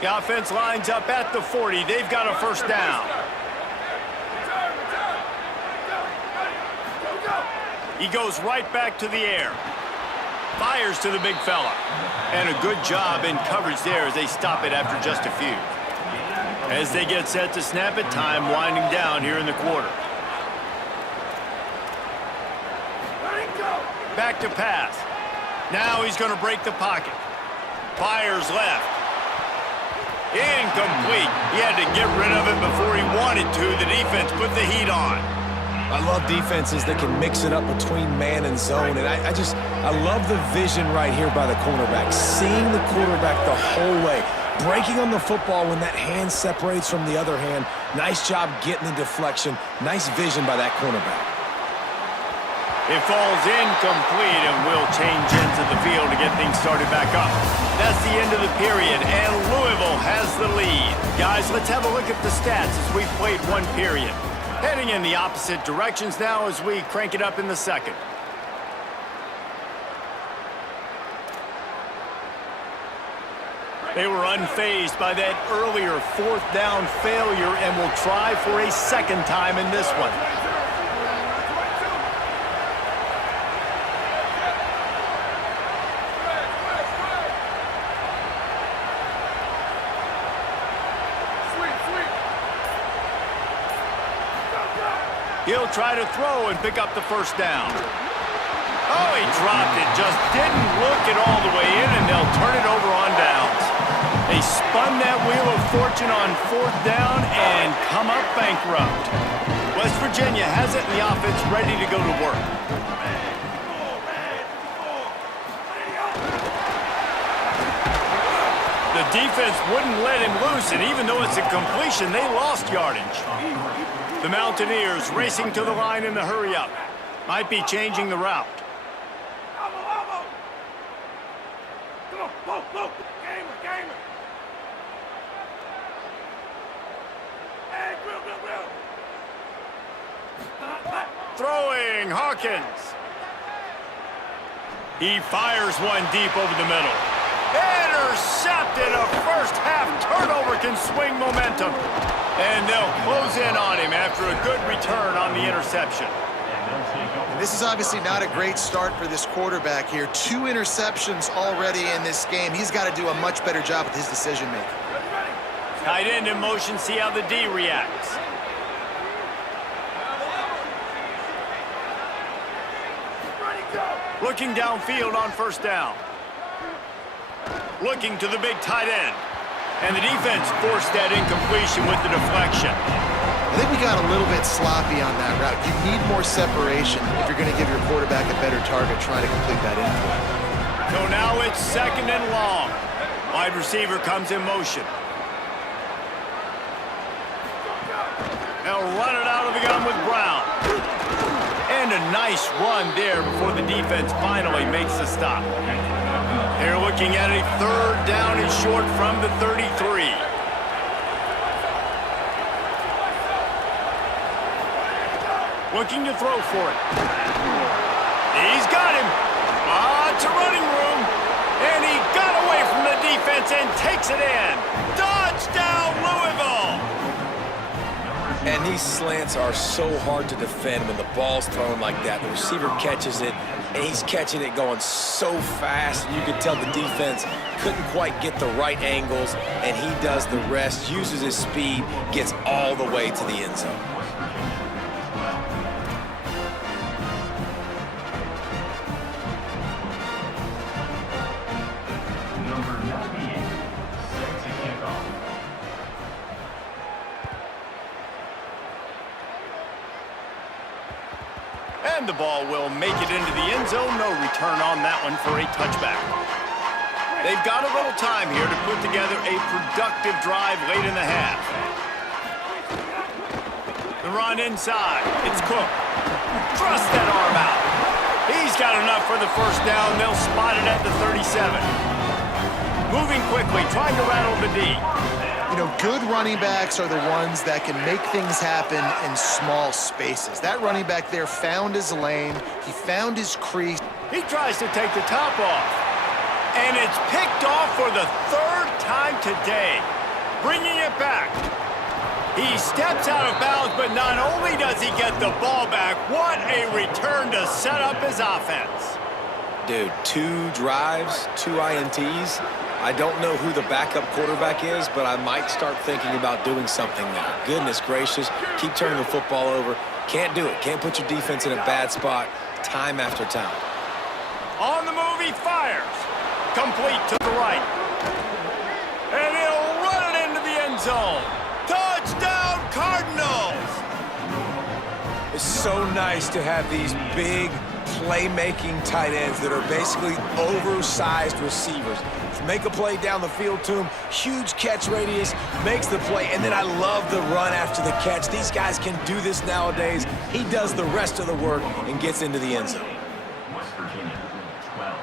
The offense lines up at the 40. They've got a first down. He goes right back to the air. Fires to the big fella. And a good job in coverage there as they stop it after just a few. As they get set to snap it, time winding down here in the quarter. Back to pass. Now he's going to break the pocket. Fires left. Incomplete. He had to get rid of it before he wanted to. The defense put the heat on. I love defenses that can mix it up between man and zone, and I love the vision right here by the cornerback, seeing the quarterback the whole way, breaking on the football when that hand separates from the other hand. Nice job getting the deflection. Nice vision by that cornerback. It falls incomplete, and will change ends of the field to get things started back up. That's the end of the period, and Louisville has the lead. Guys, let's have a look at the stats as we've played one period. Heading in the opposite directions now as we crank it up in the second. They were unfazed by that earlier fourth down failure and will try for a second time in this one. He'll try to throw and pick up the first down. Oh, he dropped it. Just didn't look it all the way in, and they'll turn it over on downs. They spun that wheel of fortune on fourth down and come up bankrupt. West Virginia has it in the offense ready to go to work. The defense wouldn't let him loose, and even though it's a completion, they lost yardage. The Mountaineers racing to the line in the hurry-up. Might be changing the route. Throwing, Hawkins. He fires one deep over the middle. Intercepted. A first-half turnover can swing momentum. And they'll close in on him after a good return on the interception. This is obviously not a great start for this quarterback here. 2 interceptions already in this game. He's got to do a much better job with his decision-making. Tight end in motion, see how the D reacts. Looking downfield on first down. Looking to the big tight end. And the defense forced that incompletion with the deflection. I think we got a little bit sloppy on that route. You need more separation if you're going to give your quarterback a better target trying to complete that infield. So now it's second and long. Wide receiver comes in motion. They'll run it out of the gun with Brown. And a nice run there before the defense finally makes the stop. They're looking at a third down and short from the 33. Looking to throw for it. He's got him. It's a running room. And he got away from the defense and takes it in. Touchdown, Louisville! And these slants are so hard to defend when the ball's thrown like that. The receiver catches it, and he's catching it going so fast. You could tell the defense couldn't quite get the right angles, and he does the rest, uses his speed, gets all the way to the end zone. Number 98, set to kick off. And the ball will make it into the end zone. No return on that one for a touchback. They've got a little time here to put together a productive drive late in the half. The run inside. It's Cook. Thrust that arm out. He's got enough for the first down. They'll spot it at the 37. Moving quickly, trying to rattle the D. You know, good running backs are the ones that can make things happen in small spaces. That running back there found his lane. He found his crease. He tries to take the top off. And it's picked off for the third time today. Bringing it back. He steps out of bounds, but not only does he get the ball back, what a return to set up his offense. Dude, 2 drives, 2 INTs. I don't know who the backup quarterback is, but I might start thinking about doing something there. Goodness gracious, keep turning the football over. Can't do it. Can't put your defense in a bad spot time after time. On the move, he fires. Complete to the right. And he'll run it into the end zone. Touchdown, Cardinals! It's so nice to have these big, playmaking tight ends that are basically oversized receivers. Make a play down the field to him, huge catch radius, makes the play, and then I love the run after the catch. These guys can do this nowadays. He does the rest of the work and gets into the end zone. West Virginia, 12.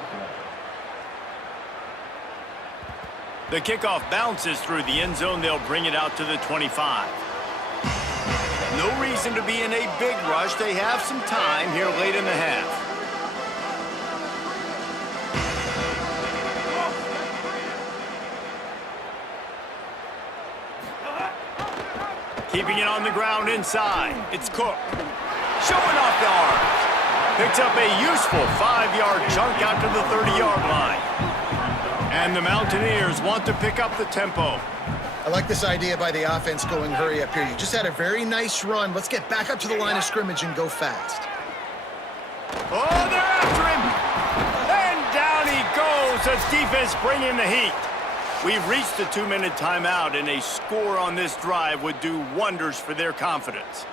The kickoff bounces through the end zone. They'll bring it out to the 25. No reason to be in a big rush. They have some time here late in the half. Keeping it on the ground inside. It's Cook. Showing off the arms. Picks up a useful 5-yard chunk out to the 30-yard line. And the Mountaineers want to pick up the tempo. I like this idea by the offense going hurry up here. You just had a very nice run. Let's get back up to the line of scrimmage and go fast. Oh, they're after him. And down he goes as defense bring in the heat. We've reached the 2-minute timeout, and a score on this drive would do wonders for their confidence.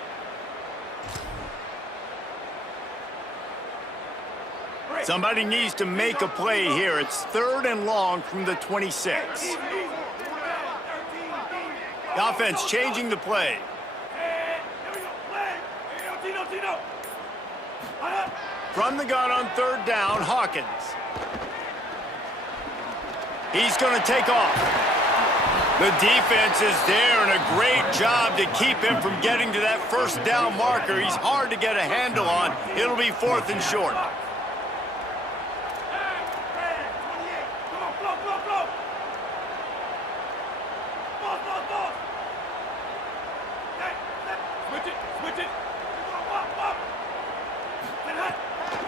Somebody needs to make a play here. It's 3rd and long from the 26. The offense changing the play. From the gun on 3rd down, Hawkins. He's going to take off. The defense is there, and a great job to keep him from getting to that 1st down marker. He's hard to get a handle on. It'll be 4th and short.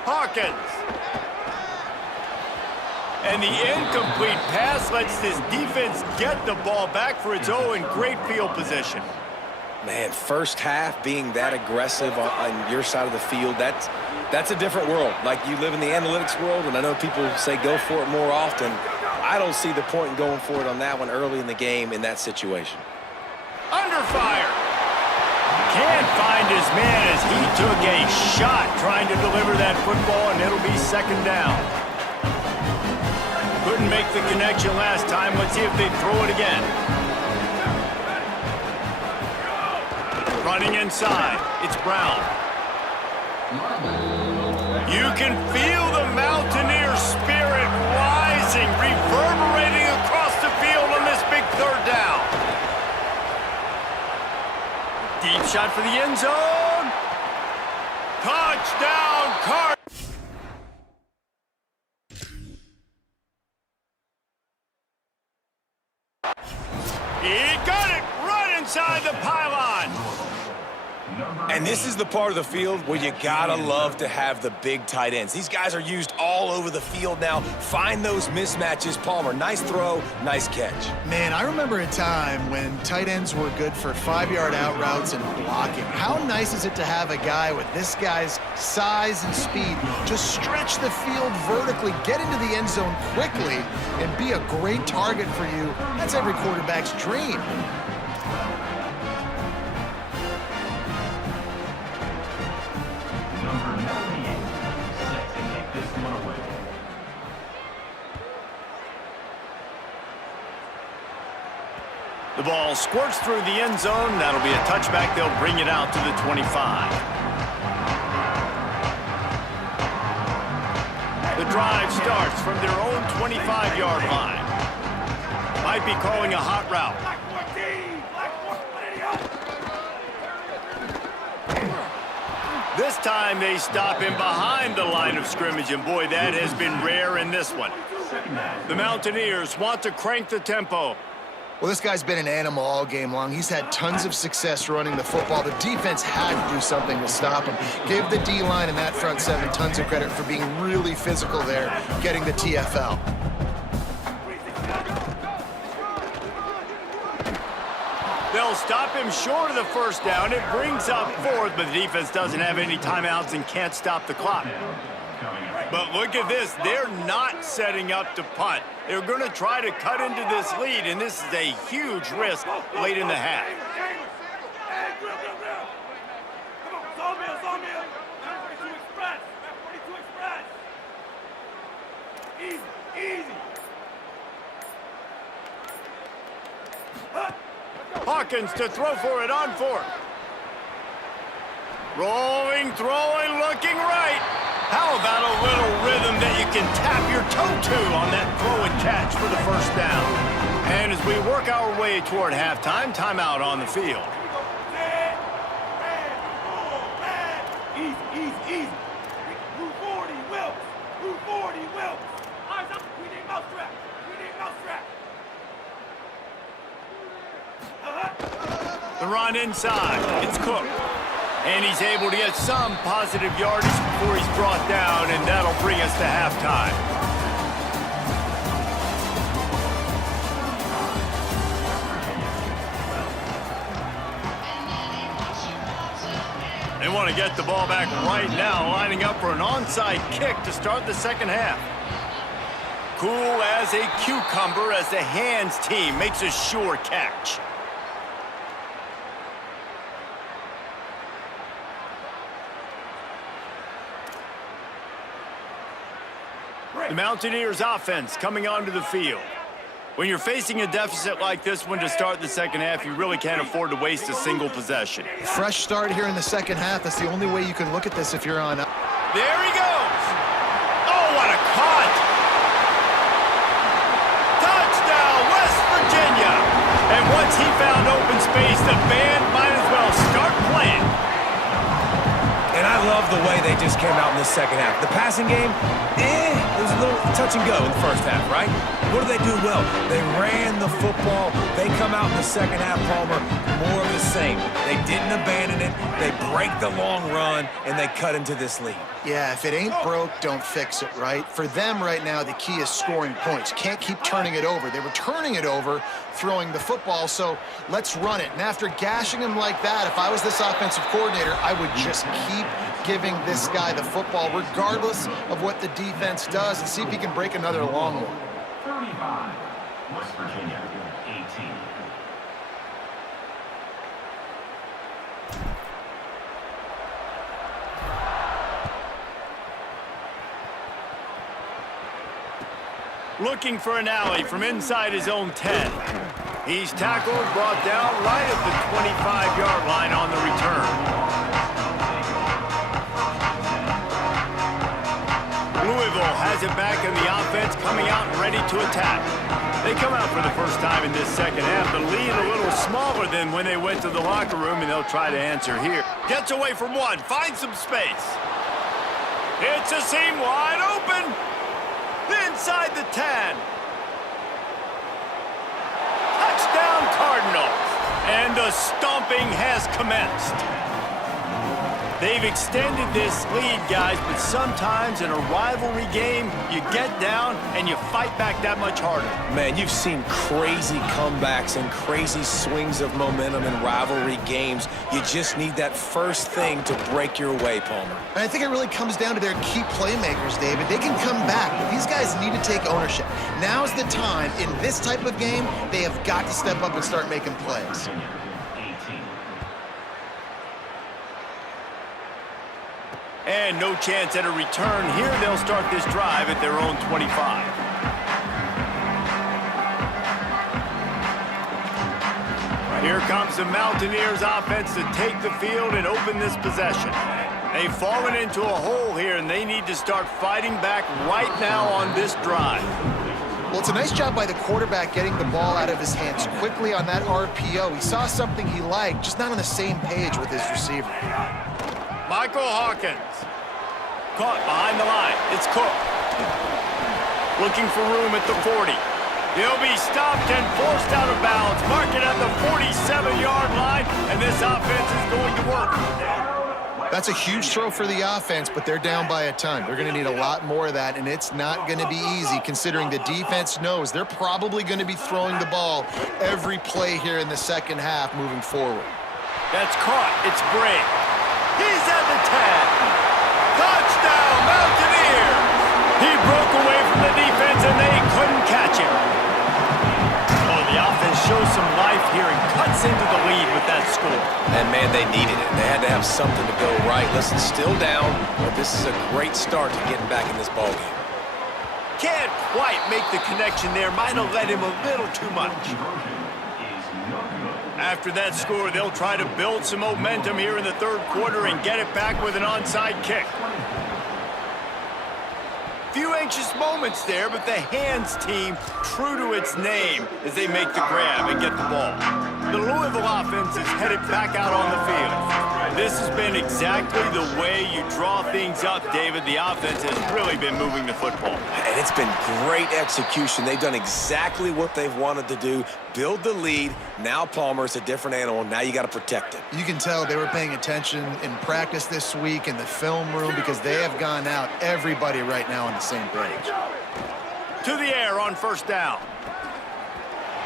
Hawkins. And the incomplete pass lets this defense get the ball back for its own great field position. Man, first half being that aggressive on your side of the field, that's a different world. Like, you live in the analytics world, and I know people say go for it more often. I don't see the point in going for it on that one early in the game in that situation. Under fire. Can't find his man as he took a shot trying to deliver that football, and it'll be 2nd down. Couldn't make the connection last time. Let's see if they throw it again. Running inside. It's Brown. You can feel the Mountaineer spirit rising, reverberating across the field on this big 3rd down. Deep shot for the end zone. Touchdown, Cardinals. He got it right inside the pylon. And this is the part of the field where you gotta love to have the big tight ends. These guys are used all over the field now. Find those mismatches. Palmer, nice throw, nice catch. Man, I remember a time when tight ends were good for 5-yard out routes and blocking. How nice is it to have a guy with this guy's size and speed just stretch the field vertically, get into the end zone quickly, and be a great target for you? That's every quarterback's dream. Number 9. ball squirts through the end zone. That'll be a touchback. They'll bring it out to the 25. The drive starts from their own 25-yard line. Might be calling a hot route. This time they stop him behind the line of scrimmage, and boy, that has been rare in this one. The Mountaineers want to crank the tempo. Well, this guy's been an animal all game long. He's had tons of success running the football. The defense had to do something to stop him. Give the D-line and that front seven tons of credit for being really physical there, getting the TFL. They'll stop him short of the first down. It brings up fourth, but the defense doesn't have any timeouts and can't stop the clock. But look at this. They're not setting up to punt. They're going to try to cut into this lead, and this is a huge risk late in the half. Hawkins to throw for it on fourth. Rolling, throwing, looking right. How about a little rhythm that you can tap your toe to on that throw and catch for the first down? And as we work our way toward halftime, timeout on the field. Easy. Move 40, Wilkes. Move 40, Wilkes. Eyes up. We need mousetrap. The run inside. It's Cook. And he's able to get some positive yardage before he's brought down, and that'll bring us to halftime. They want to get the ball back right now, lining up for an onside kick to start the second half. Cool as a cucumber as the hands team makes a sure catch. The Mountaineers offense coming onto the field. When you're facing a deficit like this one to start the second half, you really can't afford to waste a single possession. Fresh start here in the second half. That's the only way you can look at this if you're on. There he goes. Oh, what a caught. Touchdown, West Virginia. And once he found open space, the band might as well start playing. And I love the way they just came out in the second half. The passing game, it was a little touch and go in the first half, right? What did they do well? They ran the football. They come out in the second half, Palmer, more of the same. They didn't abandon it. They break the long run, and they cut into this lead. Yeah, if it ain't broke, don't fix it, right? For them right now, the key is scoring points. Can't keep turning it over. They were turning it over, throwing the football, so let's run it. And after gashing him like that, if I was this offensive coordinator, I would just keep giving this guy the football, regardless of what the defense does, and see if he can break another long one. 35, West Virginia, 18. Looking for an alley from inside his own 10. He's tackled, brought down right at the 25-yard line on the return. Louisville has it back in the offense, coming out and ready to attack. They come out for the first time in this second half. The lead a little smaller than when they went to the locker room, and they'll try to answer here. Gets away from one, finds some space. It's a seam wide open. Inside the 10. Touchdown Cardinals. And the stomping has commenced. They've extended this lead, guys, but sometimes in a rivalry game, you get down and you fight back that much harder. Man, you've seen crazy comebacks and crazy swings of momentum in rivalry games. You just need that first thing to break your way, Palmer. And I think it really comes down to their key playmakers, David. They can come back, but these guys need to take ownership. Now's the time. In this type of game, they have got to step up and start making plays. And no chance at a return here. They'll start this drive at their own 25. Here comes the Mountaineers offense to take the field and open this possession. They've fallen into a hole here, and they need to start fighting back right now on this drive. Well, it's a nice job by the quarterback getting the ball out of his hands quickly on that RPO. He saw something he liked, just not on the same page with his receiver. Michael Hawkins. Caught behind the line. It's Cook. Looking for room at the 40. He'll be stopped and forced out of bounds. Mark it at the 47-yard line, and this offense is going to work. That's a huge throw for the offense, but they're down by a ton. They're going to need a lot more of that, and it's not going to be easy considering the defense knows they're probably going to be throwing the ball every play here in the second half moving forward. That's caught. It's Bray. He's at the 10. Touchdown, Mountaineers! He broke away from the defense, and they couldn't catch him. Oh, the offense shows some life here and cuts into the lead with that score. And, man, they needed it. They had to have something to go right. Listen, still down, but this is a great start to getting back in this ballgame. Can't quite make the connection there. Might have led him a little too much. After that score, they'll try to build some momentum here in the third quarter and get it back with an onside kick. Few anxious moments there, but the hands team true to its name as they make the grab and get the ball. The Louisville offense is headed back out on the field. This has been exactly the way you draw things up, David. The offense has really been moving the football. And it's been great execution. They've done exactly what they've wanted to do. Build the lead. Now Palmer's a different animal. Now you got to protect it. You can tell they were paying attention in practice this week in the film room because they have gone out, everybody right now on the same page. To the air on first down.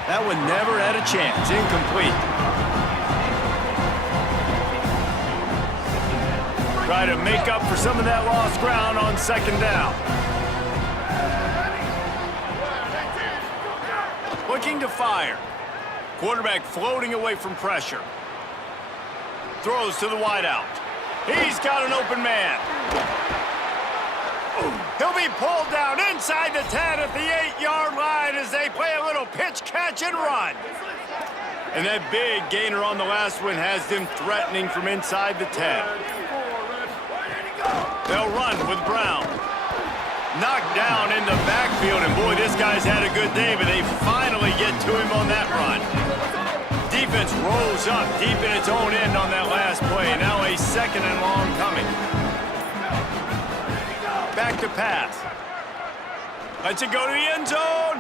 That one never had a chance. Incomplete. Try to make up for some of that lost ground on second down. Looking to fire. Quarterback floating away from pressure. Throws to the wideout. He's got an open man. He'll be pulled down inside the 10 at the 8-yard line as they play a little pitch, catch, and run. And that big gainer on the last one has them threatening from inside the 10. They'll run with Brown. Knocked down in the backfield, and boy, this guy's had a good day, but they finally get to him on that run. Defense rolls up deep in its own end on that last play. Now a second and long coming. Back to pass. Lets it go to the end zone.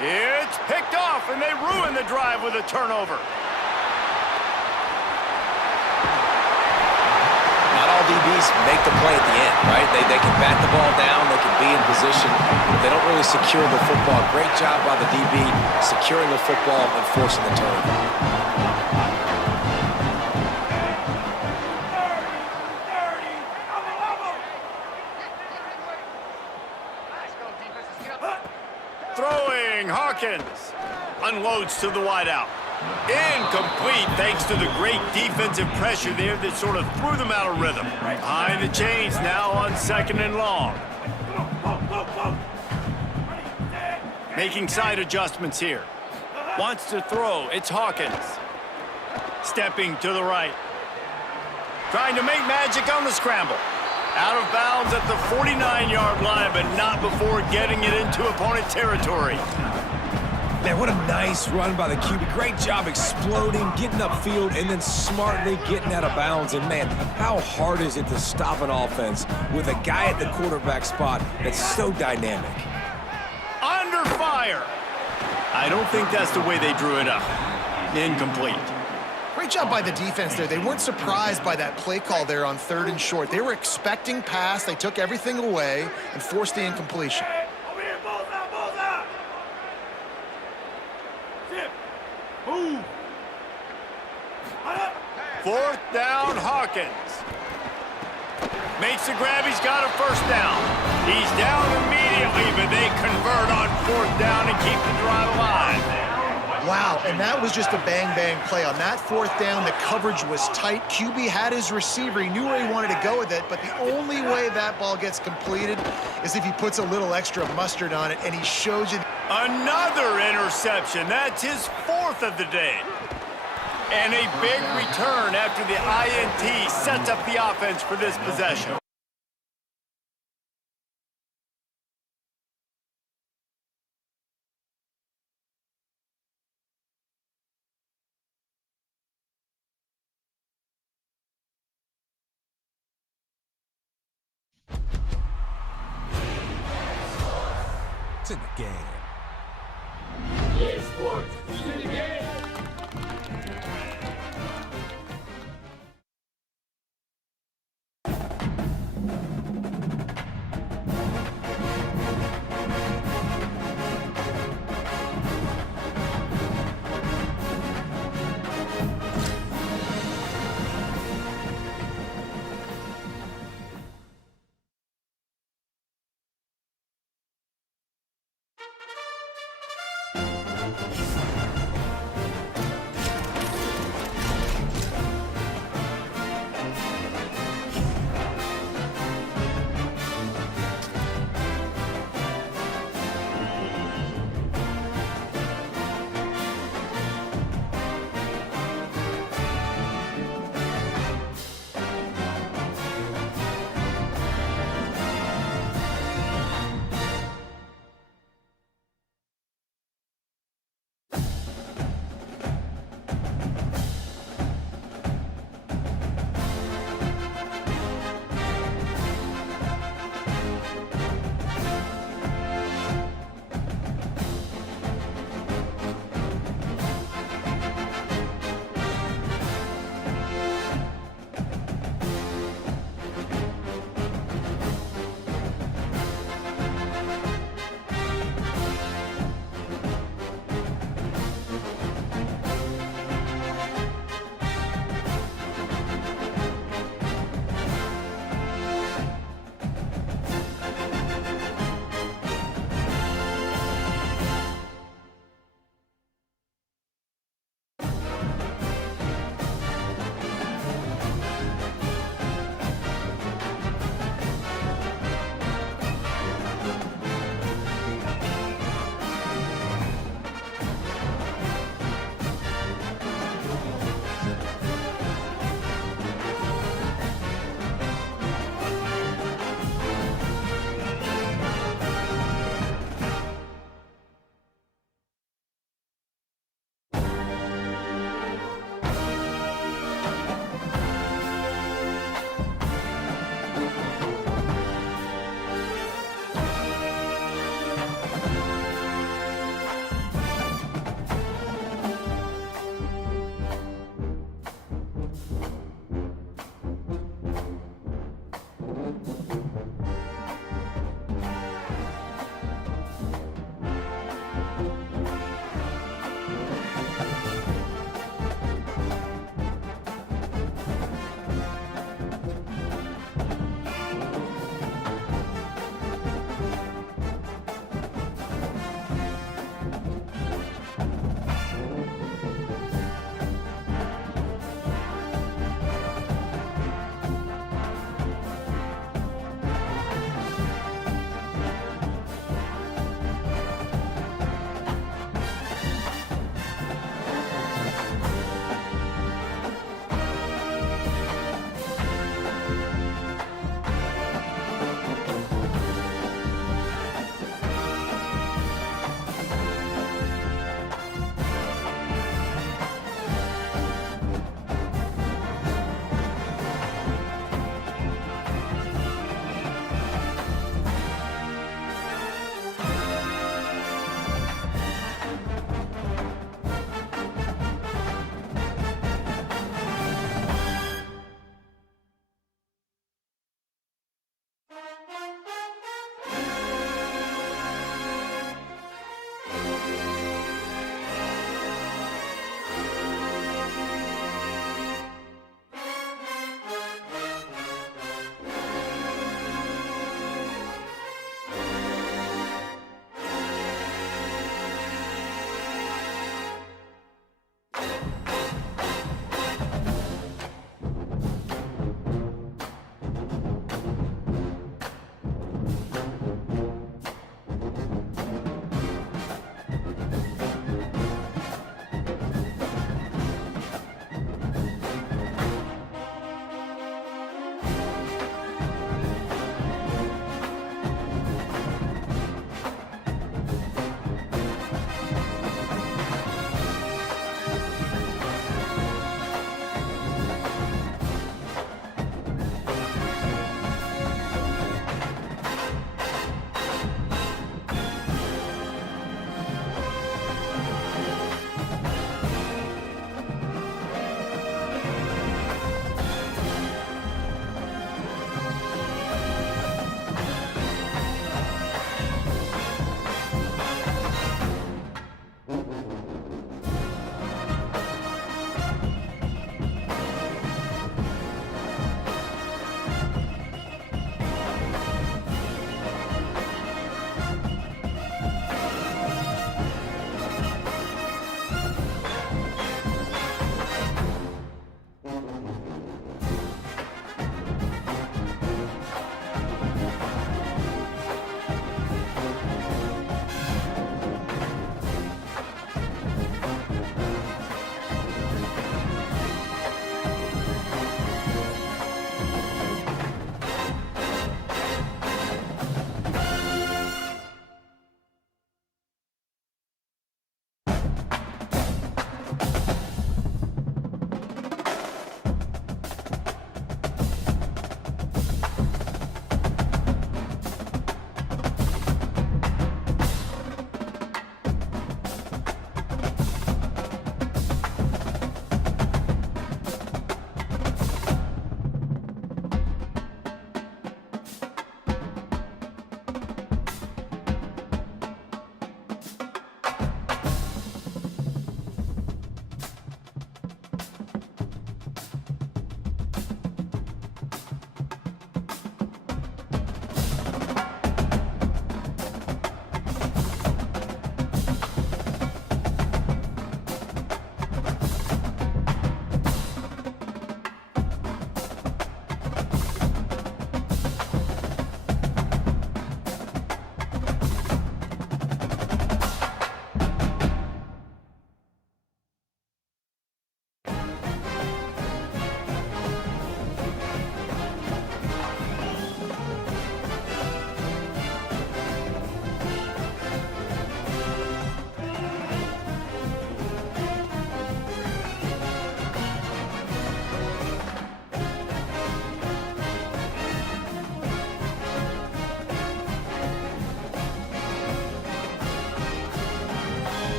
It's picked off, and they ruin the drive with a turnover. Not all DBs make the play at the end, right? They can bat the ball down, they can be in position, but they don't really secure the football. Great job by the DB securing the football and forcing the turnover. Throwing, Hawkins unloads to the wideout. Incomplete thanks to the great defensive pressure there that sort of threw them out of rhythm. Behind the chains now on second and long. Making side adjustments here. Wants to throw. It's Hawkins. Stepping to the right. Trying to make magic on the scramble. Out of bounds at the 49-yard line, but not before getting it into opponent territory. Man, what a nice run by the QB. Great job exploding, getting upfield, and then smartly getting out of bounds. And, man, how hard is it to stop an offense with a guy at the quarterback spot that's so dynamic? Under fire. I don't think that's the way they drew it up. Incomplete. Great job by the defense there. They weren't surprised by that play call there on 3rd and short. They were expecting pass. They took everything away and forced the incompletion. Over here, bullseye. Zip. Move. Fourth down, Hawkins. Makes the grab. He's got a first down. He's down immediately, but they convert on 4th down and keep the drive alive. Wow, and that was just a bang-bang play. On that 4th down, the coverage was tight. QB had his receiver. He knew where he wanted to go with it, but the only way that ball gets completed is if he puts a little extra mustard on it, and he shows you. Another interception. That's his 4th of the day. And a big return after the INT sets up the offense for this possession. It's in the game.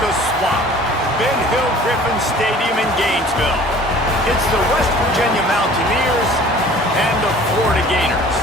the Swamp, Ben Hill Griffin Stadium in Gainesville. It's the West Virginia Mountaineers and the Florida Gators.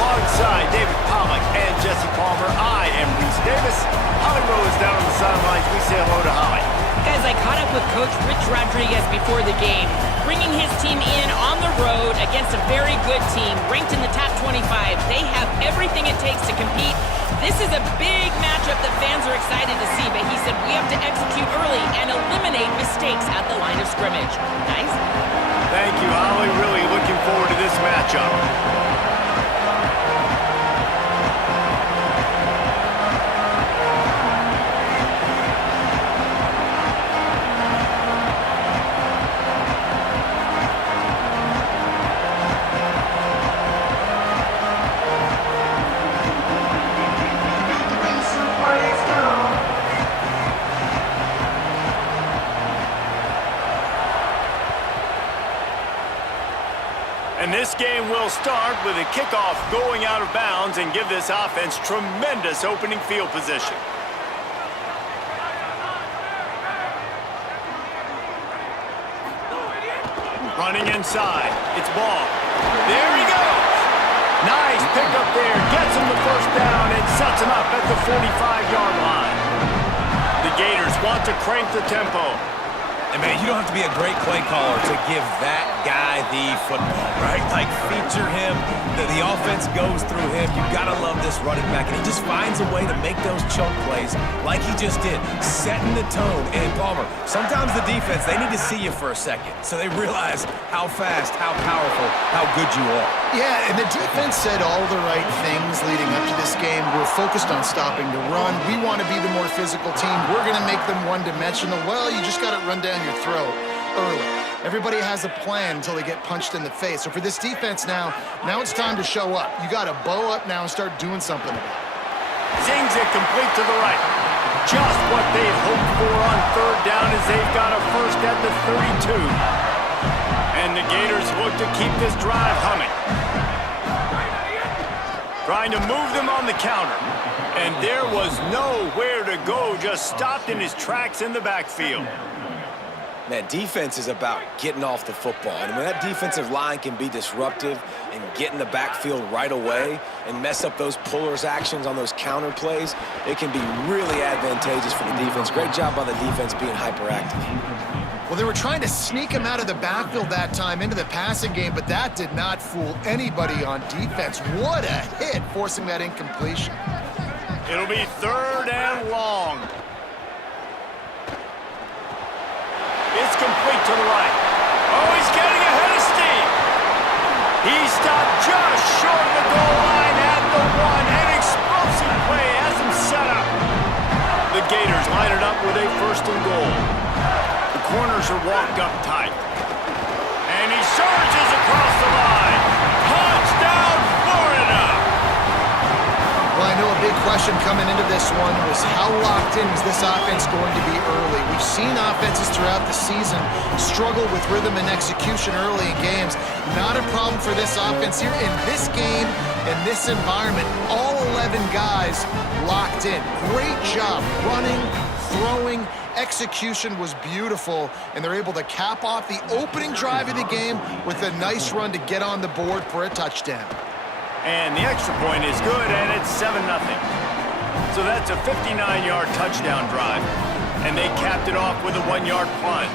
Alongside David Pollack and Jesse Palmer, I am Reese Davis. Holly Rose down on the sidelines. We say hello to Holly. Guys, I caught up with Coach Rich Rodriguez before the game, bringing his team in on the road against a very good team, ranked in the top 25. They have everything it takes to compete. This is a big matchup that fans are excited to see, but he said we have to execute early and eliminate mistakes at the line of scrimmage. Nice? Thank you, Holly. Really looking forward to this matchup. And this game will start with a kickoff going out of bounds and give this offense tremendous opening field position. Running inside. It's ball. There he goes. Nice pickup there. Gets him the first down and sets him up at the 45-yard line. The Gators want to crank the tempo. And, man, you don't have to be a great play caller to give that guy the football, right? Like, feature him. The offense goes through him. You've got to love this running back. And he just finds a way to make those chunk plays like he just did, setting the tone. And, Palmer, sometimes the defense, they need to see you for a second so they realize how fast, how powerful, how good you are. Yeah, and the defense said all the right things leading up to this game. We're focused on stopping the run. We want to be the more physical team. We're going to make them one-dimensional. Well, you just got to run down your throat early. Everybody has a plan until they get punched in the face. So for this defense now it's time to show up. You got to bow up now and start doing something about it. Zings it complete to the right. Just what they hoped for on third down as they've got a first at the 32. And the Gators look to keep this drive humming. Trying to move them on the counter. And there was nowhere to go, just stopped in his tracks in the backfield. Man, defense is about getting off the football. And when that defensive line can be disruptive and get in the backfield right away and mess up those pullers actions on those counter plays, it can be really advantageous for the defense. Great job by the defense being hyperactive. Well, they were trying to sneak him out of the backfield that time into the passing game, but that did not fool anybody on defense. What a hit, forcing that incompletion. It'll be third and long. It's complete to the right. Oh, he's getting ahead of steam. He stopped just short of the goal line at the one. An explosive play has him set up. The Gators line it up with a first and goal. The corners are walked up tight. And he surges across the line. Touchdown, Florida! Well, I know a big question coming into this one was how locked in was this offense going to be early? We've seen offenses throughout the season struggle with rhythm and execution early in games. Not a problem for this offense here. In this game, in this environment, all 11 guys locked in. Great job running, throwing. Execution was beautiful, and they're able to cap off the opening drive of the game with a nice run to get on the board for a touchdown. And the extra point is good, and it's 7-0. So that's a 59-yard touchdown drive. And they capped it off with a 1-yard plunge.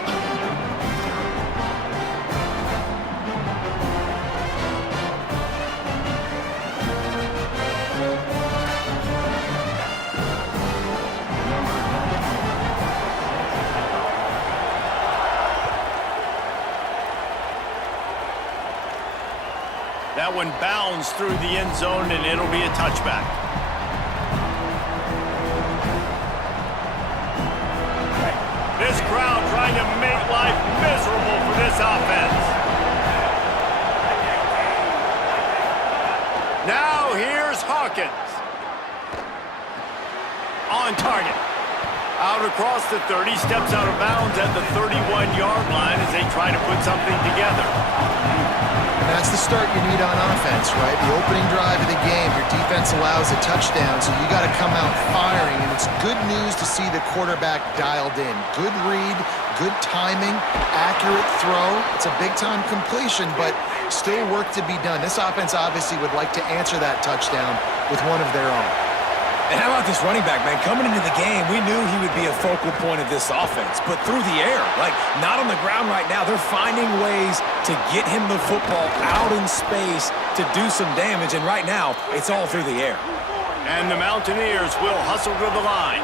That one bounds through the end zone, and it'll be a touchback. This crowd trying to make life miserable for this offense. Now here's Hawkins. On target. Out across the 30, steps out of bounds at the 31-yard line as they try to put something together. That's the start you need on offense, right? The opening drive of the game, your defense allows a touchdown, so you got to come out firing, and it's good news to see the quarterback dialed in. Good read, good timing, accurate throw. It's a big-time completion, but still work to be done. This offense obviously would like to answer that touchdown with one of their own. And how about this running back, man? Coming into the game, we knew he would be a focal point of this offense, but through the air, like not on the ground right now. They're finding ways to get him the football out in space to do some damage, and right now, it's all through the air. And the Mountaineers will hustle to the line.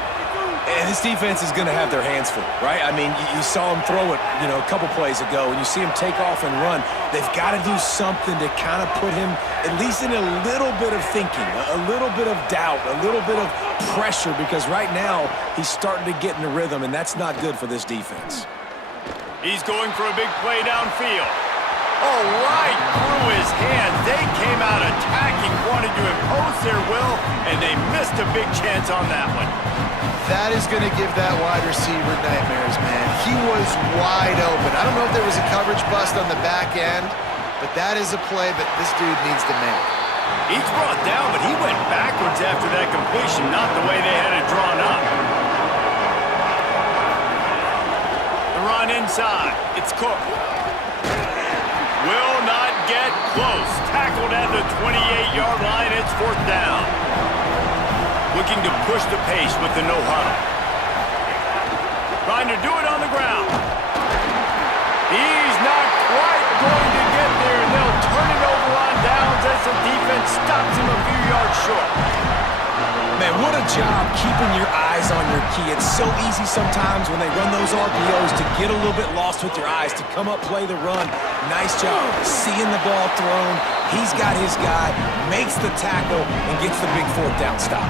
And this defense is going to have their hands full, right? I mean, you saw him throw it, a couple plays ago, and you see him take off and run. They've got to do something to kind of put him at least in a little bit of thinking, a little bit of doubt, a little bit of pressure, because right now he's starting to get in the rhythm, and that's not good for this defense. He's going for a big play downfield. Oh, right through his hands. They came out attacking, wanted to impose their will, and they missed a big chance on that one. That is going to give that wide receiver nightmares, man. He was wide open. I don't know if there was a coverage bust on the back end, but that is a play that this dude needs to make. He's brought down, but he went backwards after that completion, not the way they had it drawn up. The run inside. It's Cook. Will not get close. Tackled at the 28-yard line. It's 4th down. Looking to push the pace with the no-huddle. Trying to do it on the ground. He's not quite going to get there. They'll turn it over on downs as the defense stops him a few yards short. Man, what a job keeping your eyes on your key. It's so easy sometimes when they run those RPOs to get a little bit lost with your eyes, to come up, play the run. Nice job seeing the ball thrown. He's got his guy, makes the tackle, and gets the big 4th down stop.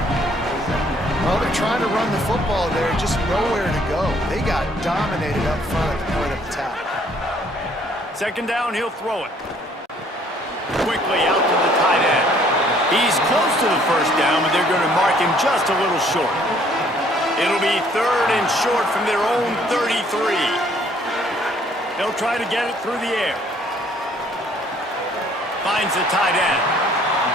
Well, they're trying to run the football there, just nowhere to go. They got dominated up front at the point of attack. 2nd down, he'll throw it. Quickly out to the tight end. He's close to the 1st down, but they're going to mark him just a little short. It'll be 3rd and short from their own 33. They'll try to get it through the air. Finds the tight end.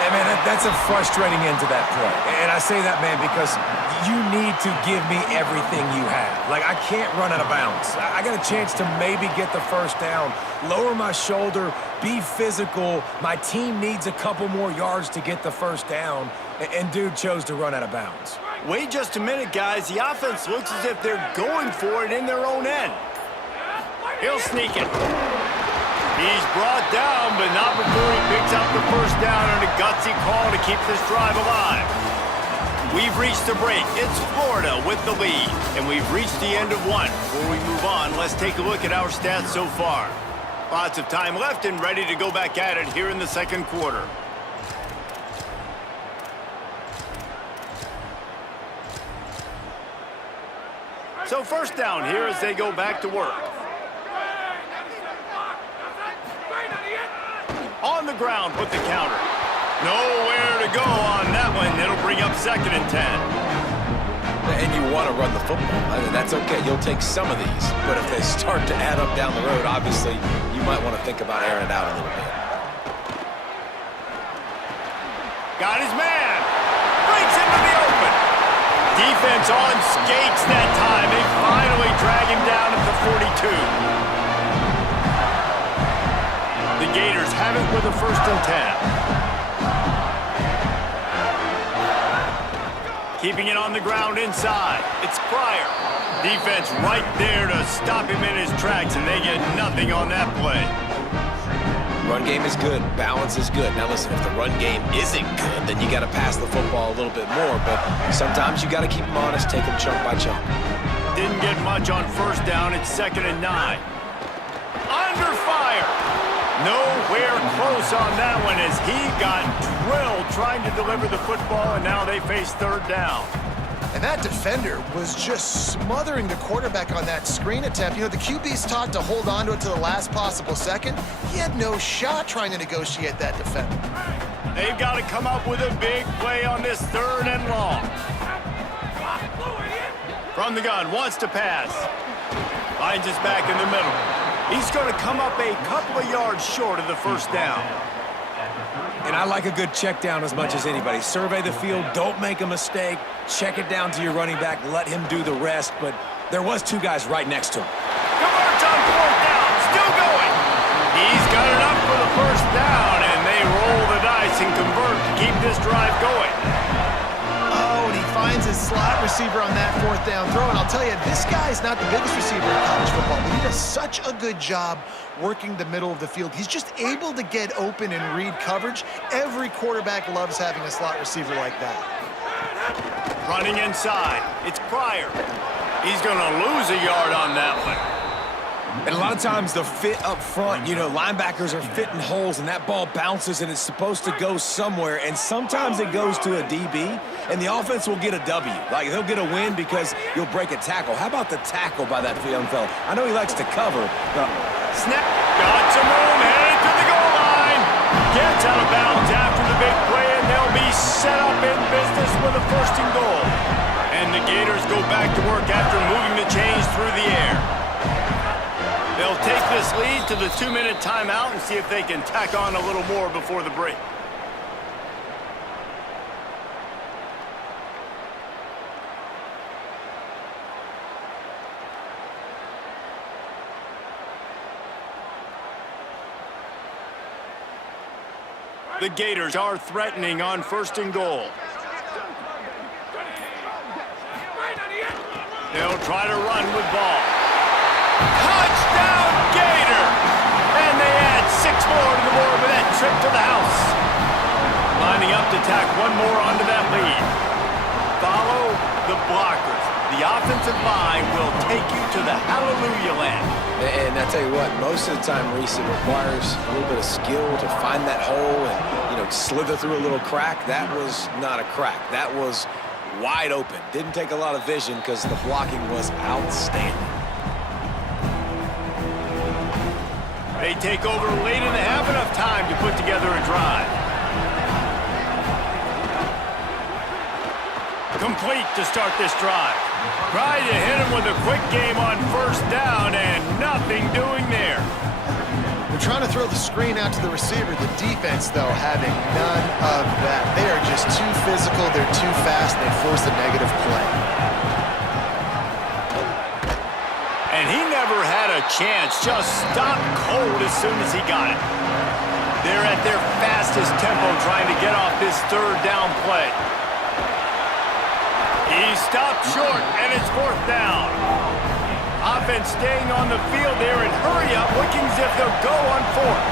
Hey, man, that's a frustrating end to that play. And I say that, man, because you need to give me everything you have. Like, I can't run out of bounds. I got a chance to maybe get the 1st down, lower my shoulder, be physical. My team needs a couple more yards to get the 1st down, and dude chose to run out of bounds. Wait just a minute, guys. The offense looks as if they're going for it in their own end. He'll sneak it. He's brought down, but not before he picks up the 1st down on a gutsy call to keep this drive alive. We've reached the break. It's Florida with the lead, and we've reached the end of one. Before we move on, let's take a look at our stats so far. Lots of time left and ready to go back at it here in the 2nd quarter. So 1st down here as they go back to work. On the ground with the counter. Nowhere to go on that one. It'll bring up 2nd and 10. And you want to run the football. I mean, that's okay. You'll take some of these. But if they start to add up down the road, obviously, you might want to think about airing it out a little bit. Got his man. Breaks into the open. Defense on skates that time. They finally drag him down at the 42. The Gators have it with a 1st and 10. Keeping it on the ground inside. It's Pryor. Defense right there to stop him in his tracks, and they get nothing on that play. Run game is good. Balance is good. Now listen, if the run game isn't good, then you got to pass the football a little bit more. But sometimes you got to keep them honest, take them chunk by chunk. Didn't get much on 1st down. It's 2nd and 9. Under fire. Nowhere close on that one as he got drilled trying to deliver the football, and now they face 3rd down. And that defender was just smothering the quarterback on that screen attempt. You know, the QB's taught to hold on to it to the last possible second. He had no shot trying to negotiate that defender. They've got to come up with a big play on this 3rd and long. From the gun, wants to pass. Finds us back in the middle. He's going to come up a couple of yards short of the first down. And I like a good check down as much as anybody. Survey the field, don't make a mistake, check it down to your running back, let him do the rest, but there was two guys right next to him. Converts on fourth down, still going. He's got enough for the first down, and they roll the dice and convert to keep this drive going. Oh, and he finds his slot receiver on that fourth down throw. And I'll tell you, this guy's not the biggest receiver in college football, but he does such a good job working the middle of the field. He's just able to get open and read coverage. Every quarterback loves having a slot receiver like that. Running inside, it's Pryor. He's going to lose a yard on that one. And a lot of times the fit up front, you know, linebackers are fitting holes and that ball bounces and it's supposed to go somewhere. And sometimes it goes to a DB and the offense will get a W. Like he'll get a win because you'll break a tackle. How about the tackle by that young fella? I know he likes to cover. Snap. Got some room, headed to the goal line. Gets out of bounds after the big play and they'll be set up in business with a first and goal. And the Gators go back to work after moving the chains through the air. They'll take this lead to the 2-minute timeout and see if they can tack on a little more before the break. The Gators are threatening on first and goal. They'll try to run with ball. Touchdown, Gators! And they add 6 more to the board with that trip to the house. Lining up to tack one more onto that lead. Follow the blockers. The offensive line will take you to the hallelujah land. And I tell you what, most of the time, Reese, it requires a little bit of skill to find that hole and, you know, slither through a little crack. That was not a crack. That was wide open. Didn't take a lot of vision because the blocking was outstanding. They take over late in the half, enough time to put together a drive. Complete to start this drive. Tried to hit him with a quick game on first down and nothing doing there. They're trying to throw the screen out to the receiver. The defense, though, having none of that. They are just too physical. They're too fast. They force a negative play. And he never had a chance. Just stopped cold as soon as he got it. They're at their fastest tempo trying to get off this third down play. He stopped short, and it's fourth down. Offense staying on the field there and hurry up, looking as if they'll go on fourth.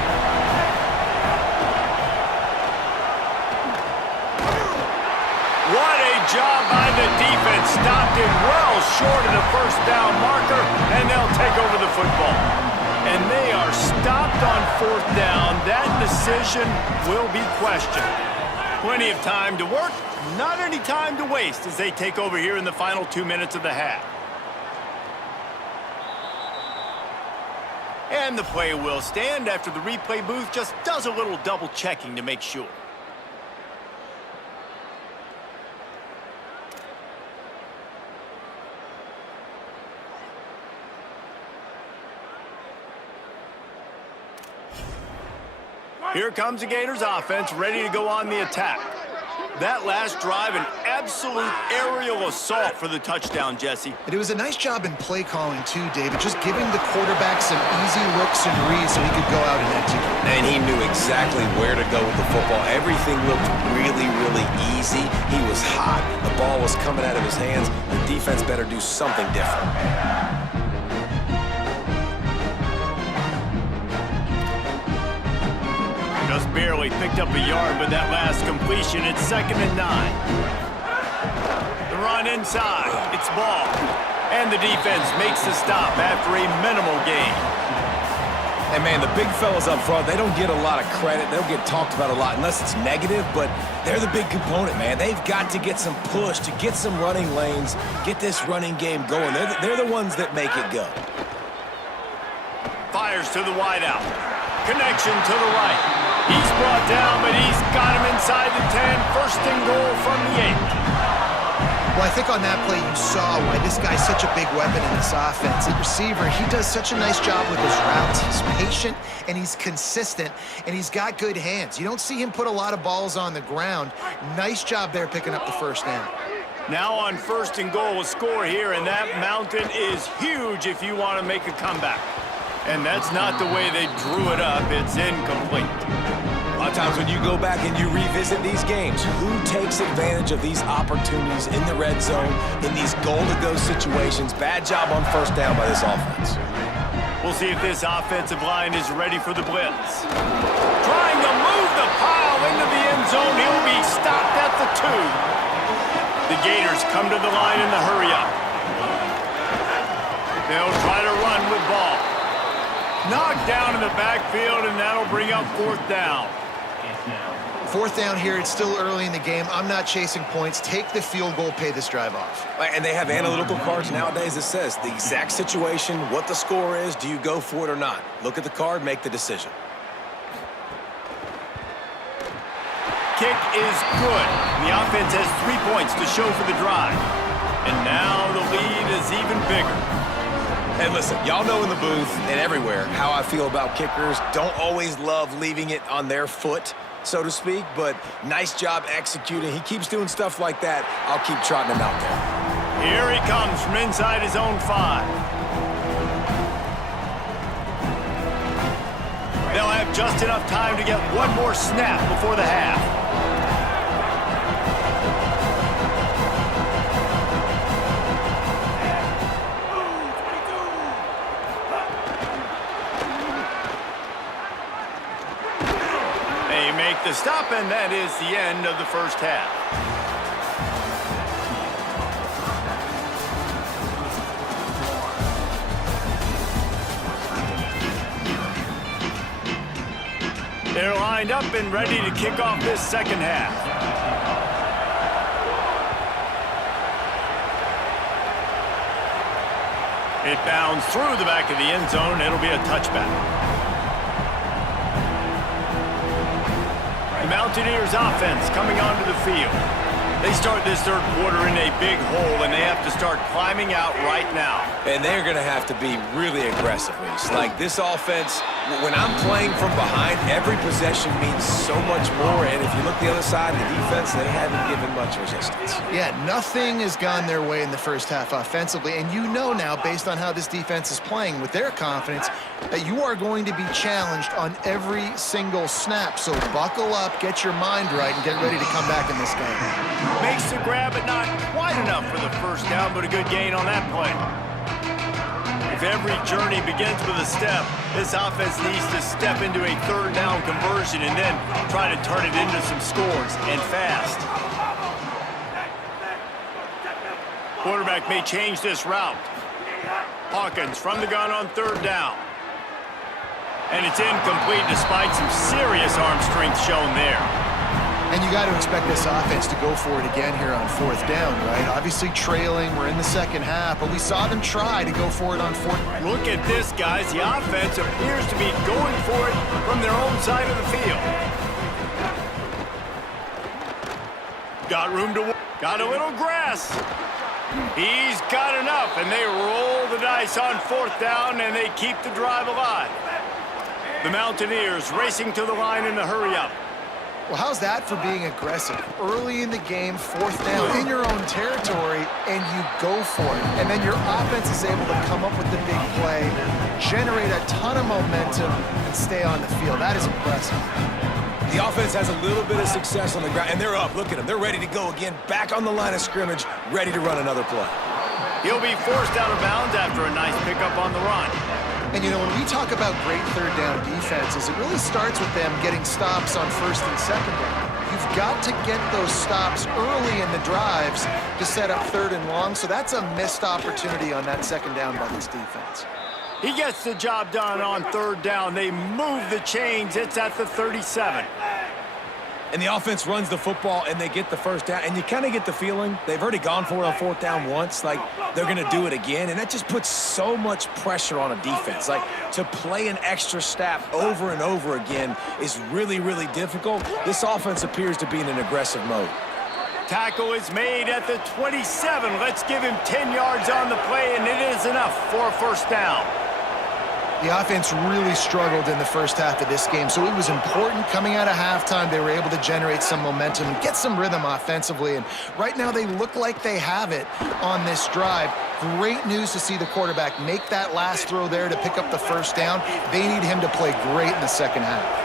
What a job by the defense. Stopped it well short of the first down marker, and they'll take over the football. And they are stopped on fourth down. That decision will be questioned. Plenty of time to work, not any time to waste as they take over here in the final 2 minutes of the half. And the play will stand after the replay booth just does a little double checking to make sure. Here comes the Gators offense, ready to go on the attack. That last drive, an absolute aerial assault for the touchdown, Jesse. And it was a nice job in play calling, too, David, just giving the quarterback some easy looks and reads so he could go out and execute. And he knew exactly where to go with the football. Everything looked really, really easy. He was hot. The ball was coming out of his hands. The defense better do something different. Just barely picked up a yard with that last completion. It's 2nd and 9. The run inside. It's ball. And the defense makes the stop after a minimal gain. And, man, the big fellas up front, they don't get a lot of credit. They don't get talked about a lot unless it's negative, but they're the big component, man. They've got to get some push, to get some running lanes, get this running game going. They're the ones that make it go. Fires to the wideout. Connection to the right. He's brought down, but he's got him inside the 10. First and goal from the 8. Well, I think on that play you saw why this guy's such a big weapon in this offense. The receiver, he does such a nice job with his routes. He's patient, and he's consistent, and he's got good hands. You don't see him put a lot of balls on the ground. Nice job there picking up the first down. Now on 1st and goal, a score here, and that mountain is huge if you want to make a comeback. And that's not the way they drew it up. It's incomplete. A lot of times when you go back and you revisit these games, who takes advantage of these opportunities in the red zone, in these goal-to-go situations? Bad job on 1st down by this offense. We'll see if this offensive line is ready for the blitz. Trying to move the pile into the end zone. He'll be stopped at the 2. The Gators come to the line in the hurry-up. They'll try to run with ball. Knocked down in the backfield, and that'll bring up 4th down. 4th down here, it's still early in the game. I'm not chasing points. Take the field goal, pay this drive off. And they have analytical cards nowadays that says the exact situation, what the score is, do you go for it or not? Look at the card, make the decision. Kick is good. The offense has 3 points to show for the drive. And now the lead is even bigger. And listen, y'all know in the booth and everywhere how I feel about kickers. Don't always love leaving it on their foot, so to speak, but nice job executing. He keeps doing stuff like that. I'll keep trotting him out there. Here he comes from inside his own 5. They'll have just enough time to get one more snap before the half. They make the stop, and that is the end of the first half. They're lined up and ready to kick off this second half. It bounds through the back of the end zone. It'll be a touchback. The Mountaineers offense coming onto the field. They start this third quarter in a big hole, and they have to start climbing out right now. And they're going to have to be really aggressive, Reese. Like, this offense, when I'm playing from behind, every possession means so much more. And if you look the other side, the defense, they haven't given much resistance. Yeah, nothing has gone their way in the first half offensively. And you know now, based on how this defense is playing with their confidence, that you are going to be challenged on every single snap. So buckle up, get your mind right, and get ready to come back in this game. Makes the grab, but not quite enough for the first down, but a good gain on that play. If every journey begins with a step, this offense needs to step into a third down conversion and then try to turn it into some scores, and fast. Quarterback may change this route. Hawkins from the gun on 3rd down. And it's incomplete despite some serious arm strength shown there. And you got to expect this offense to go for it again here on 4th down, right? Obviously trailing, we're in the second half, but we saw them try to go for it on 4th. Look at this, guys. The offense appears to be going for it from their own side of the field. Got room to work. Got a little grass. He's got enough, and they roll the dice on 4th down, and they keep the drive alive. The Mountaineers racing to the line in the hurry-up. Well, how's that for being aggressive? Early in the game, 4th down in your own territory, and you go for it. And then your offense is able to come up with the big play, generate a ton of momentum, and stay on the field. That is impressive. The offense has a little bit of success on the ground, and they're up. Look at them. They're ready to go again, back on the line of scrimmage, ready to run another play. He'll be forced out of bounds after a nice pickup on the run. And, you know, when we talk about great third down defenses, it really starts with them getting stops on 1st and 2nd down. You've got to get those stops early in the drives to set up 3rd and long, so that's a missed opportunity on that 2nd down by this defense. He gets the job done on 3rd down. They move the chains. It's at the 37. And the offense runs the football, and they get the first down. And you kind of get the feeling they've already gone for it on 4th down once. Like, they're going to do it again. And that just puts so much pressure on a defense. Like, to play an extra snap over and over again is really, really difficult. This offense appears to be in an aggressive mode. tackle is made at the 27. Let's give him 10 yards on the play, and it is enough for a first down. The offense really struggled in the first half of this game, so it was important coming out of halftime. They were able to generate some momentum and get some rhythm offensively, and right now they look like they have it on this drive. Great news to see the quarterback make that last throw there to pick up the first down. They need him to play great in the second half.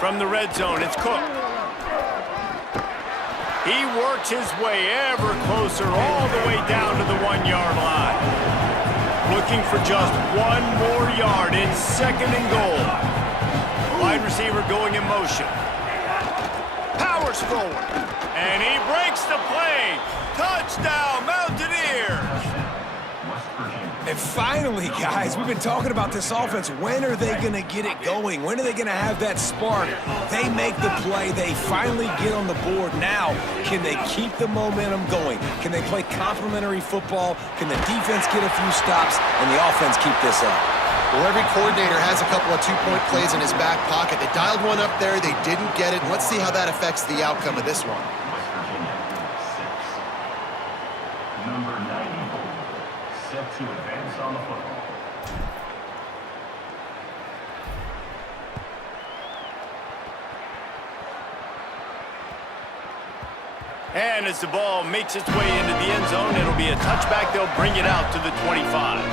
From the red zone, it's Cook. He works his way ever closer all the way down to the 1-yard line. Looking for just one more yard in second and goal. Wide receiver going in motion. Powers forward. And he breaks the play. Touchdown, Mountaineers. And finally, guys, we've been talking about this offense. When are they going to get it going? When are they going to have that spark? They make the play. They finally get on the board. Now, can they keep the momentum going? Can they play complementary football? Can the defense get a few stops and the offense keep this up? Well, every coordinator has a couple of two-point plays in his back pocket. They dialed one up there. They didn't get it. Let's see how that affects the outcome of this one. Number 94, set to advance on the football. And as the ball makes its way into the end zone, it'll be a touchback. They'll bring it out to the 25.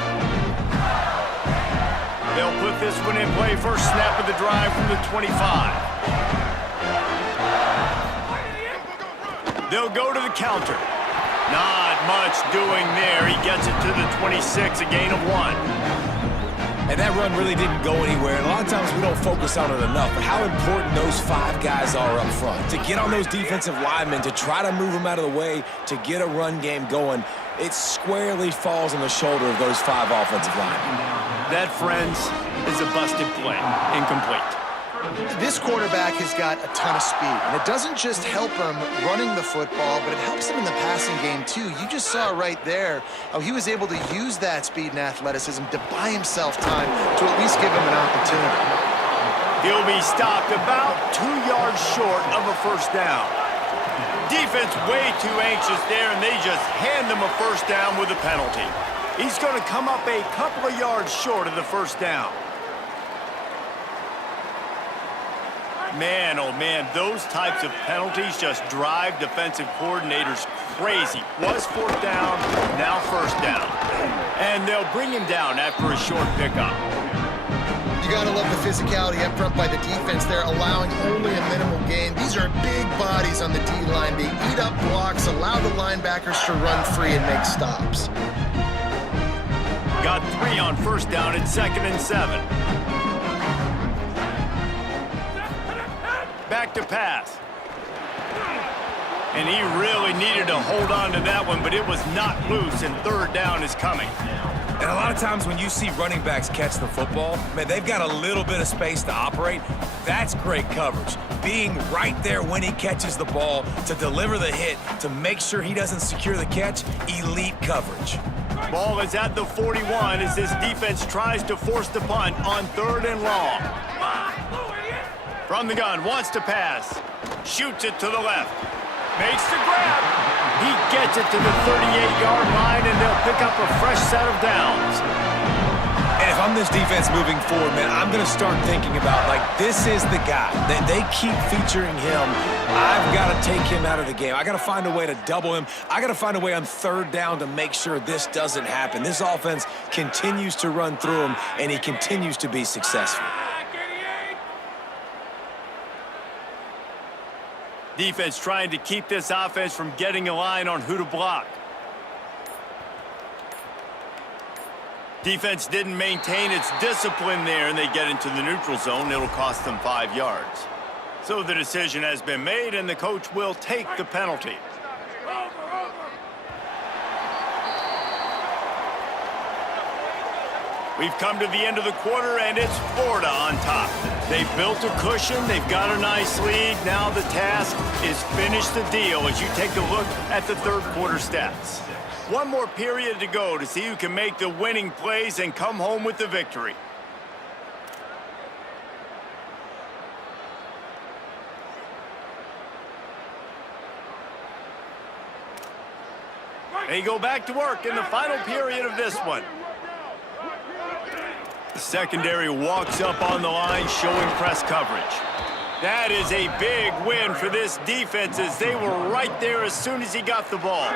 They'll put this one in play. First snap of the drive from the 25. They'll go to the counter. Not much doing there. He gets it to the 26, a gain of 1. And that run really didn't go anywhere. And a lot of times we don't focus on it enough, but how important those 5 guys are up front. To get on those defensive linemen, to try to move them out of the way, to get a run game going, it squarely falls on the shoulder of those 5 offensive linemen. That, friends, is a busted play. Incomplete. This quarterback has got a ton of speed, and it doesn't just help him running the football, but it helps him in the passing game, too. You just saw right there how he was able to use that speed and athleticism to buy himself time to at least give him an opportunity. He'll be stopped about 2 yards short of a first down. Defense way too anxious there, and they just hand them a first down with a penalty. He's going to come up a couple of yards short of the first down. Man, oh man, those types of penalties just drive defensive coordinators crazy. Was 4th down, now first down. And they'll bring him down after a short pickup. You got to love the physicality up front by the defense there, allowing only a minimal gain. These are big bodies on the D-line. They eat up blocks, allow the linebackers to run free and make stops. Got 3 on first down and 2nd and 7. Back to pass. And he really needed to hold on to that one, but it was not loose, and 3rd down is coming. And a lot of times when you see running backs catch the football, man, they've got a little bit of space to operate. That's great coverage. Being right there when he catches the ball to deliver the hit, to make sure he doesn't secure the catch, elite coverage. Ball is at the 41 as this defense tries to force the punt on 3rd and long. From the gun, wants to pass. Shoots it to the left. Makes the grab. He gets it to the 38-yard line, and they'll pick up a fresh set of downs. And if I'm this defense moving forward, man, I'm going to start thinking about, like, this is the guy. They keep featuring him. I've got to take him out of the game. I got to find a way to double him. I got to find a way on 3rd down to make sure this doesn't happen. This offense continues to run through him, and he continues to be successful. Defense trying to keep this offense from getting a line on who to block. Defense didn't maintain its discipline there, and they get into the neutral zone. It'll cost them 5 yards. So the decision has been made, and the coach will take the penalty. We've come to the end of the quarter, and it's Florida on top. They've built a cushion. They've got a nice lead. Now the task is finish the deal as you take a look at the 3rd quarter stats. One more period to go to see who can make the winning plays and come home with the victory. They go back to work in the final period of this one. The secondary walks up on the line, showing press coverage. That is a big win for this defense, as they were right there as soon as he got the ball.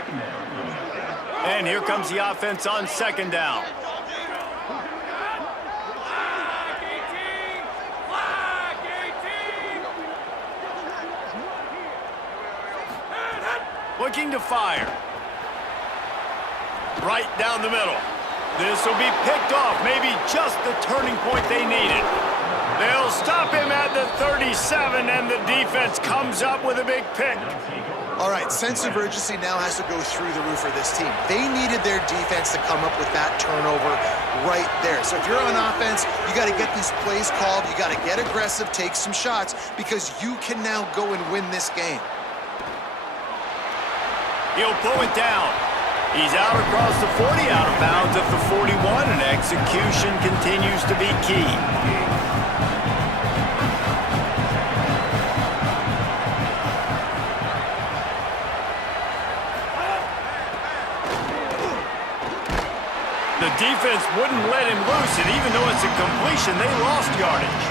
And here comes the offense on second down. Looking to fire. Right down the middle. This will be picked off, maybe just the turning point they needed. They'll stop him at the 37, and the defense comes up with a big pick. All right, sense of urgency now has to go through the roof for this team. They needed their defense to come up with that turnover right there. So if you're on offense, you got to get these plays called. You got to get aggressive, take some shots, because you can now go and win this game. He'll pull it down. He's out across the 40, out of bounds at the 41, and execution continues to be key. The defense wouldn't let him loose, and even though it's a completion, they lost yardage.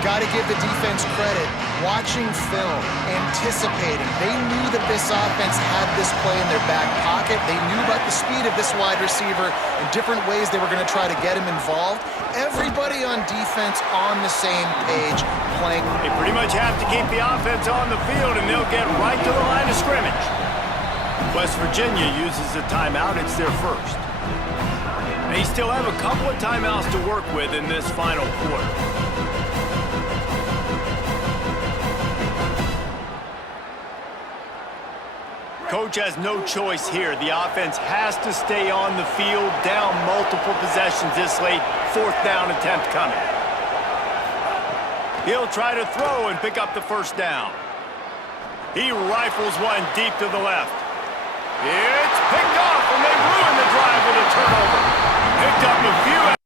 Got to give the defense credit. Watching film, anticipating. They knew that this offense had this play in their back pocket. They knew about the speed of this wide receiver and different ways they were going to try to get him involved. Everybody on defense on the same page playing. They pretty much have to keep the offense on the field, and they'll get right to the line of scrimmage. West Virginia uses a timeout. It's their first. They still have a couple of timeouts to work with in this final quarter. Coach has no choice here. The offense has to stay on the field, down multiple possessions this late. Fourth down attempt coming. He'll try to throw and pick up the first down. He rifles one deep to the left. It's picked off, and they ruin the drive with a turnover. Picked up a few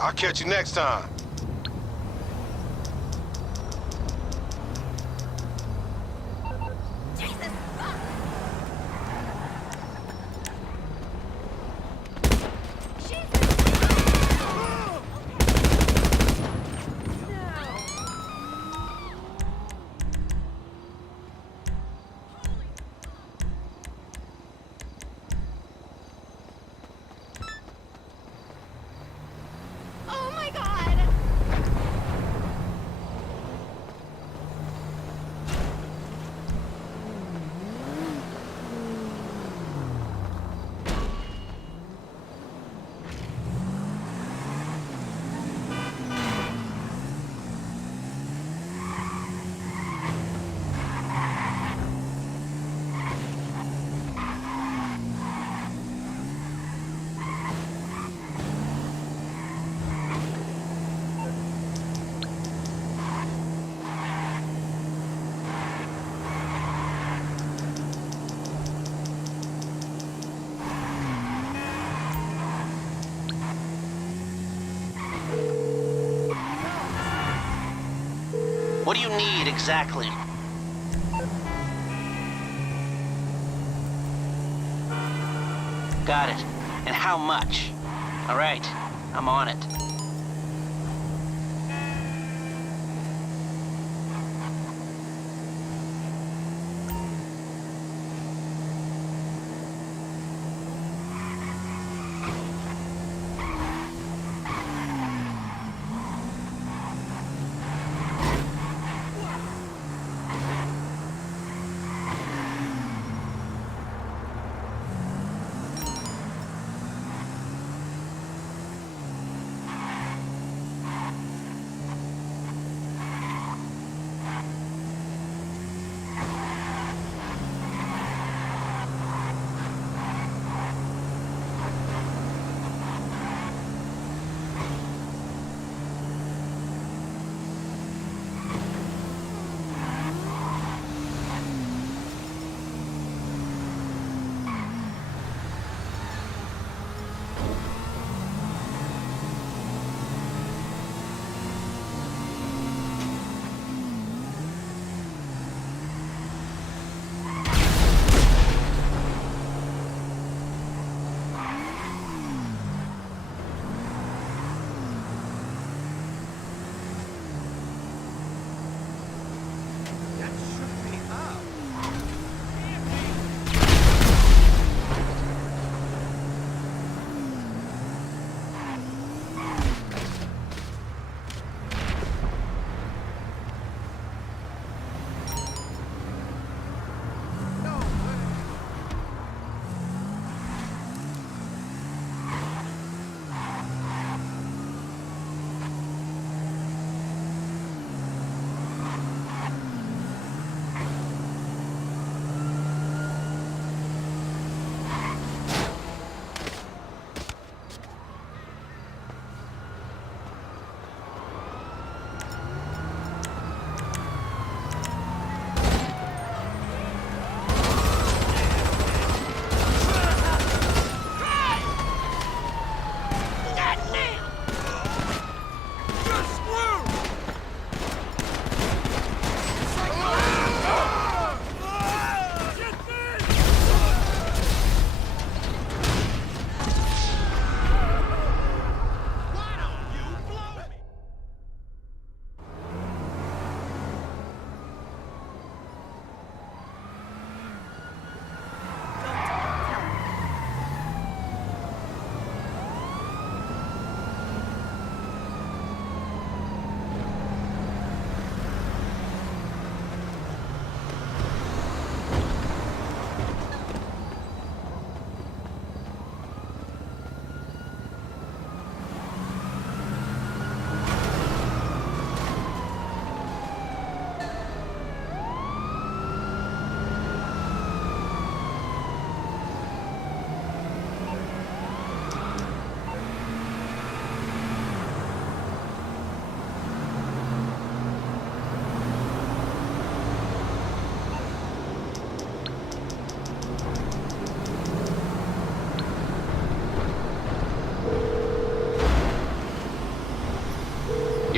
I'll catch you next time. Oh my god! What do you need exactly? Got it. And how much? All right, I'm on it.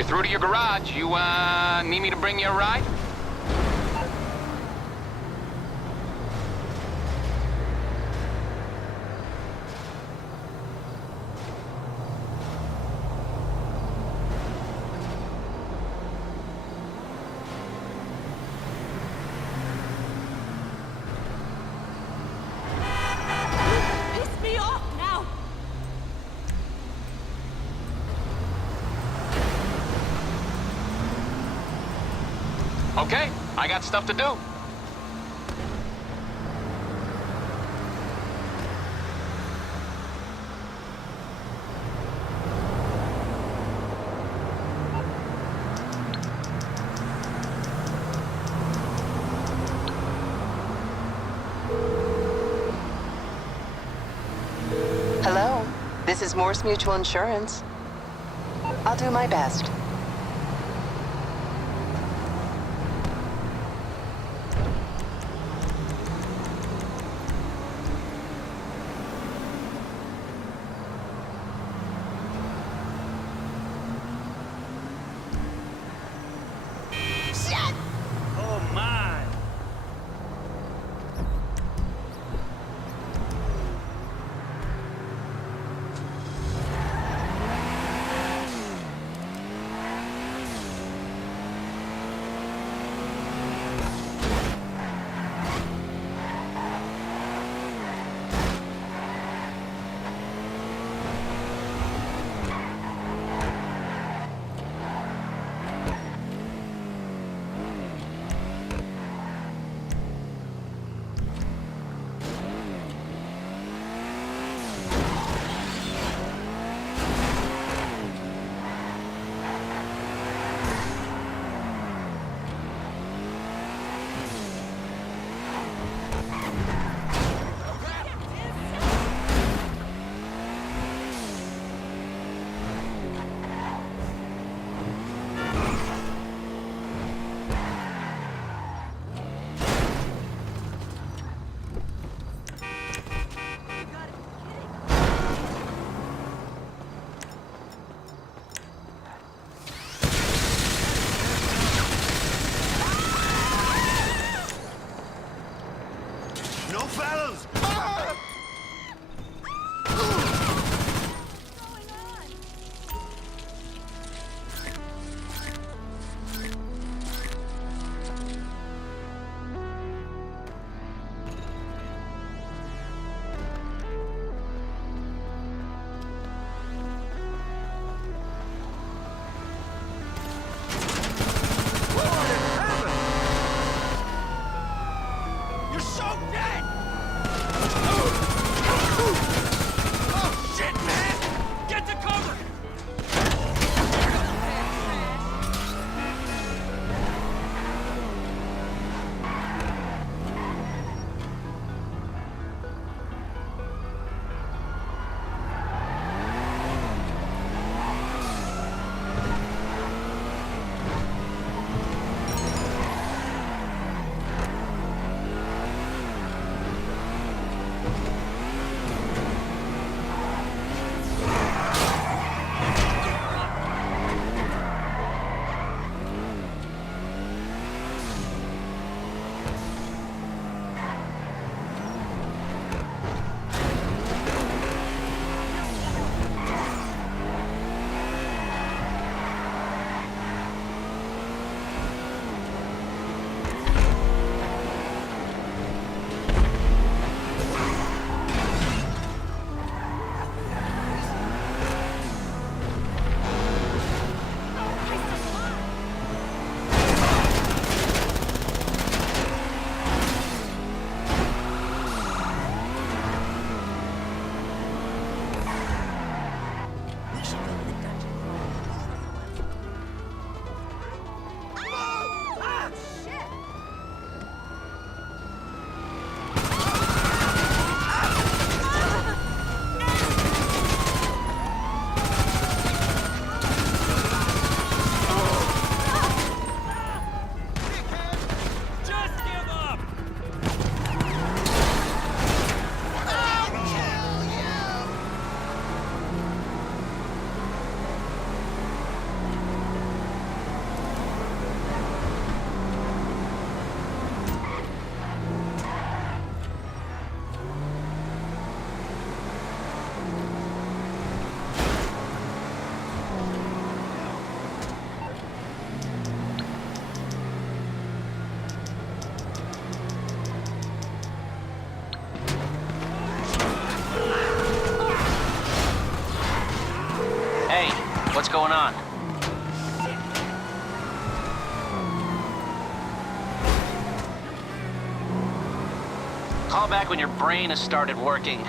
You're through to your garage. You, need me to bring you a ride? Piss me off now. Okay, I got stuff to do. Hello, this is Morse Mutual Insurance. I'll do my best. Oh, my. What's going on? Call back when your brain has started working.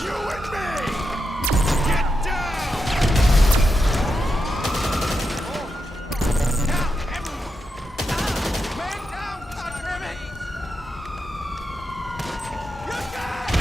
You and me! Get down! Down, everyone! Man down, goddammit! You got it!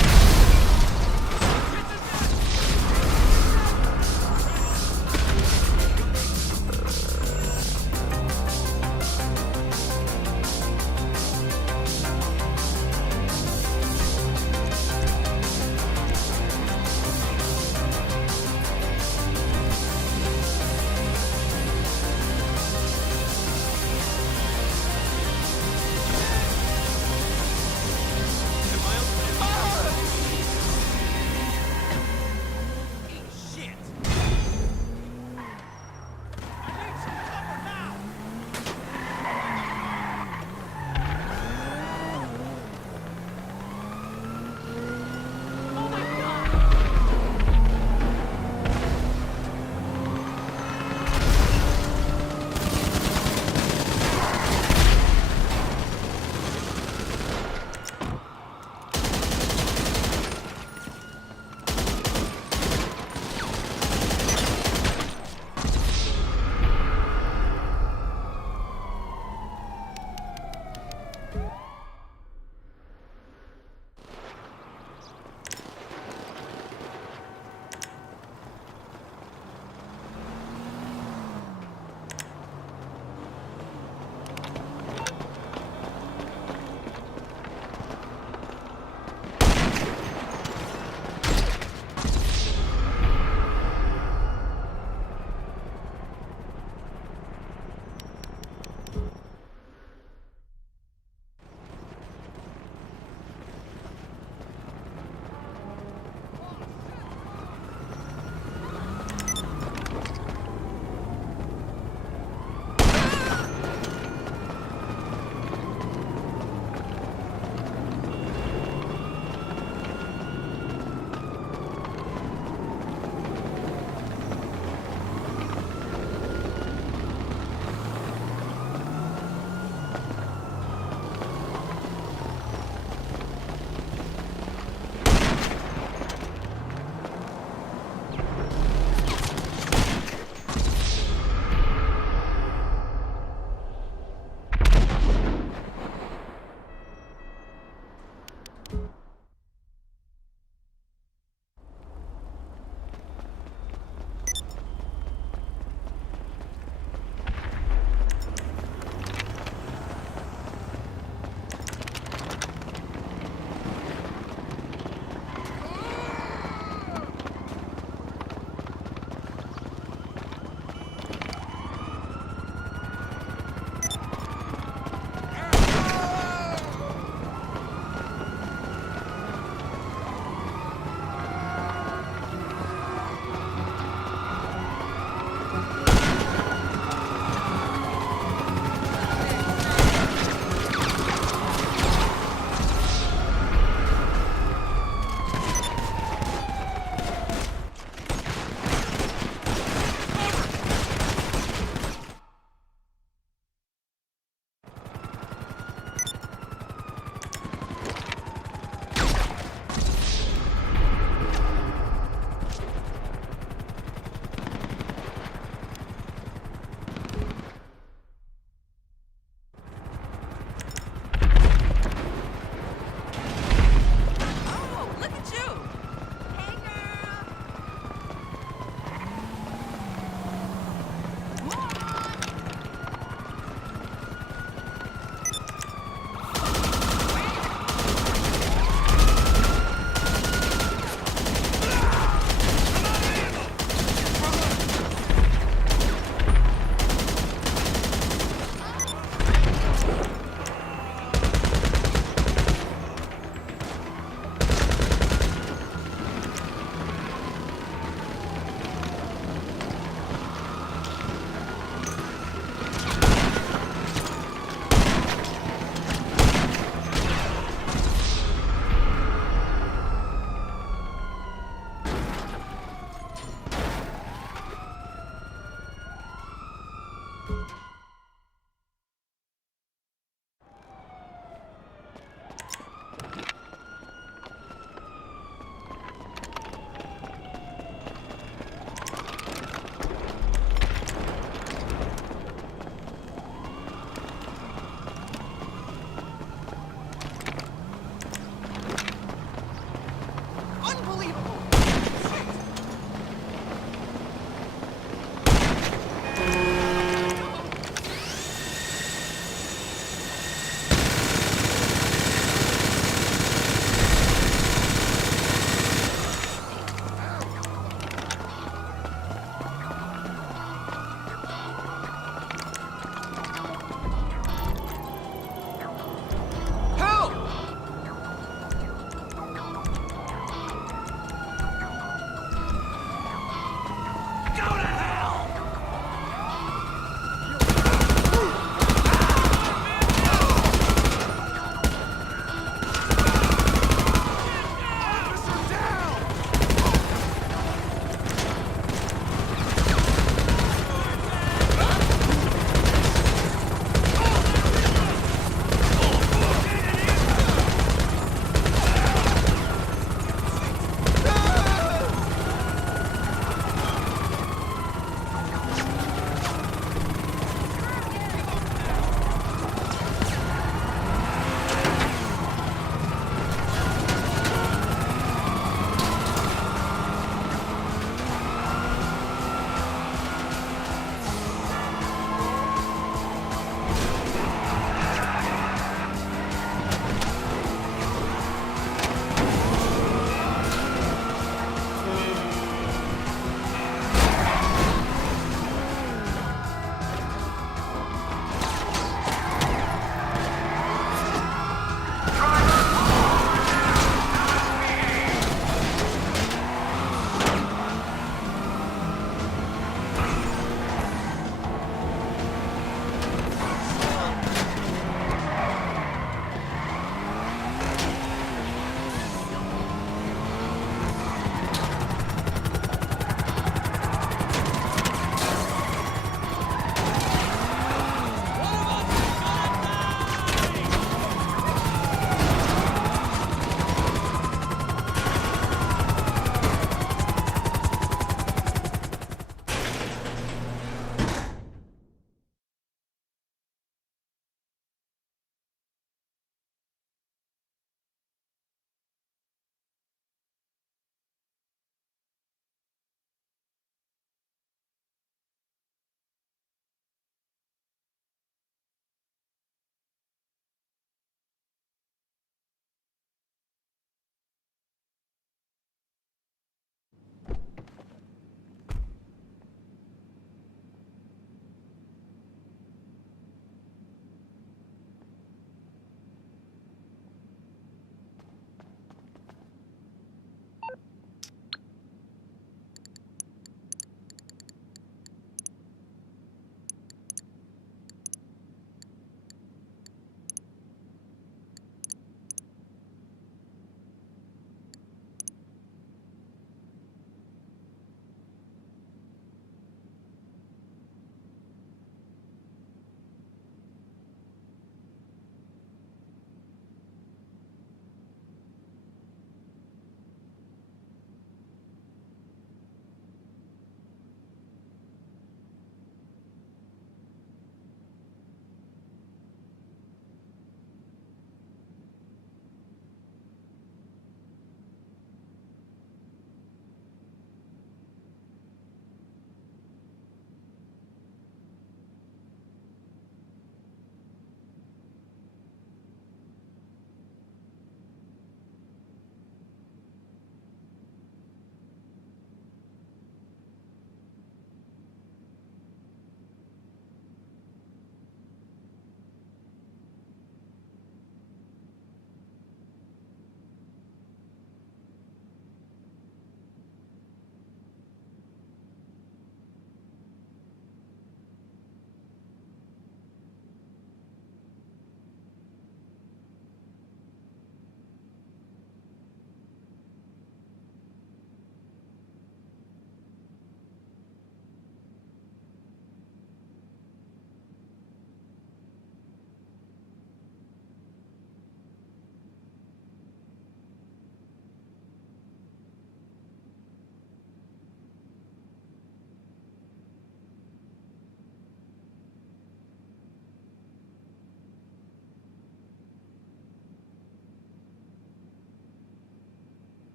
Unbelievable!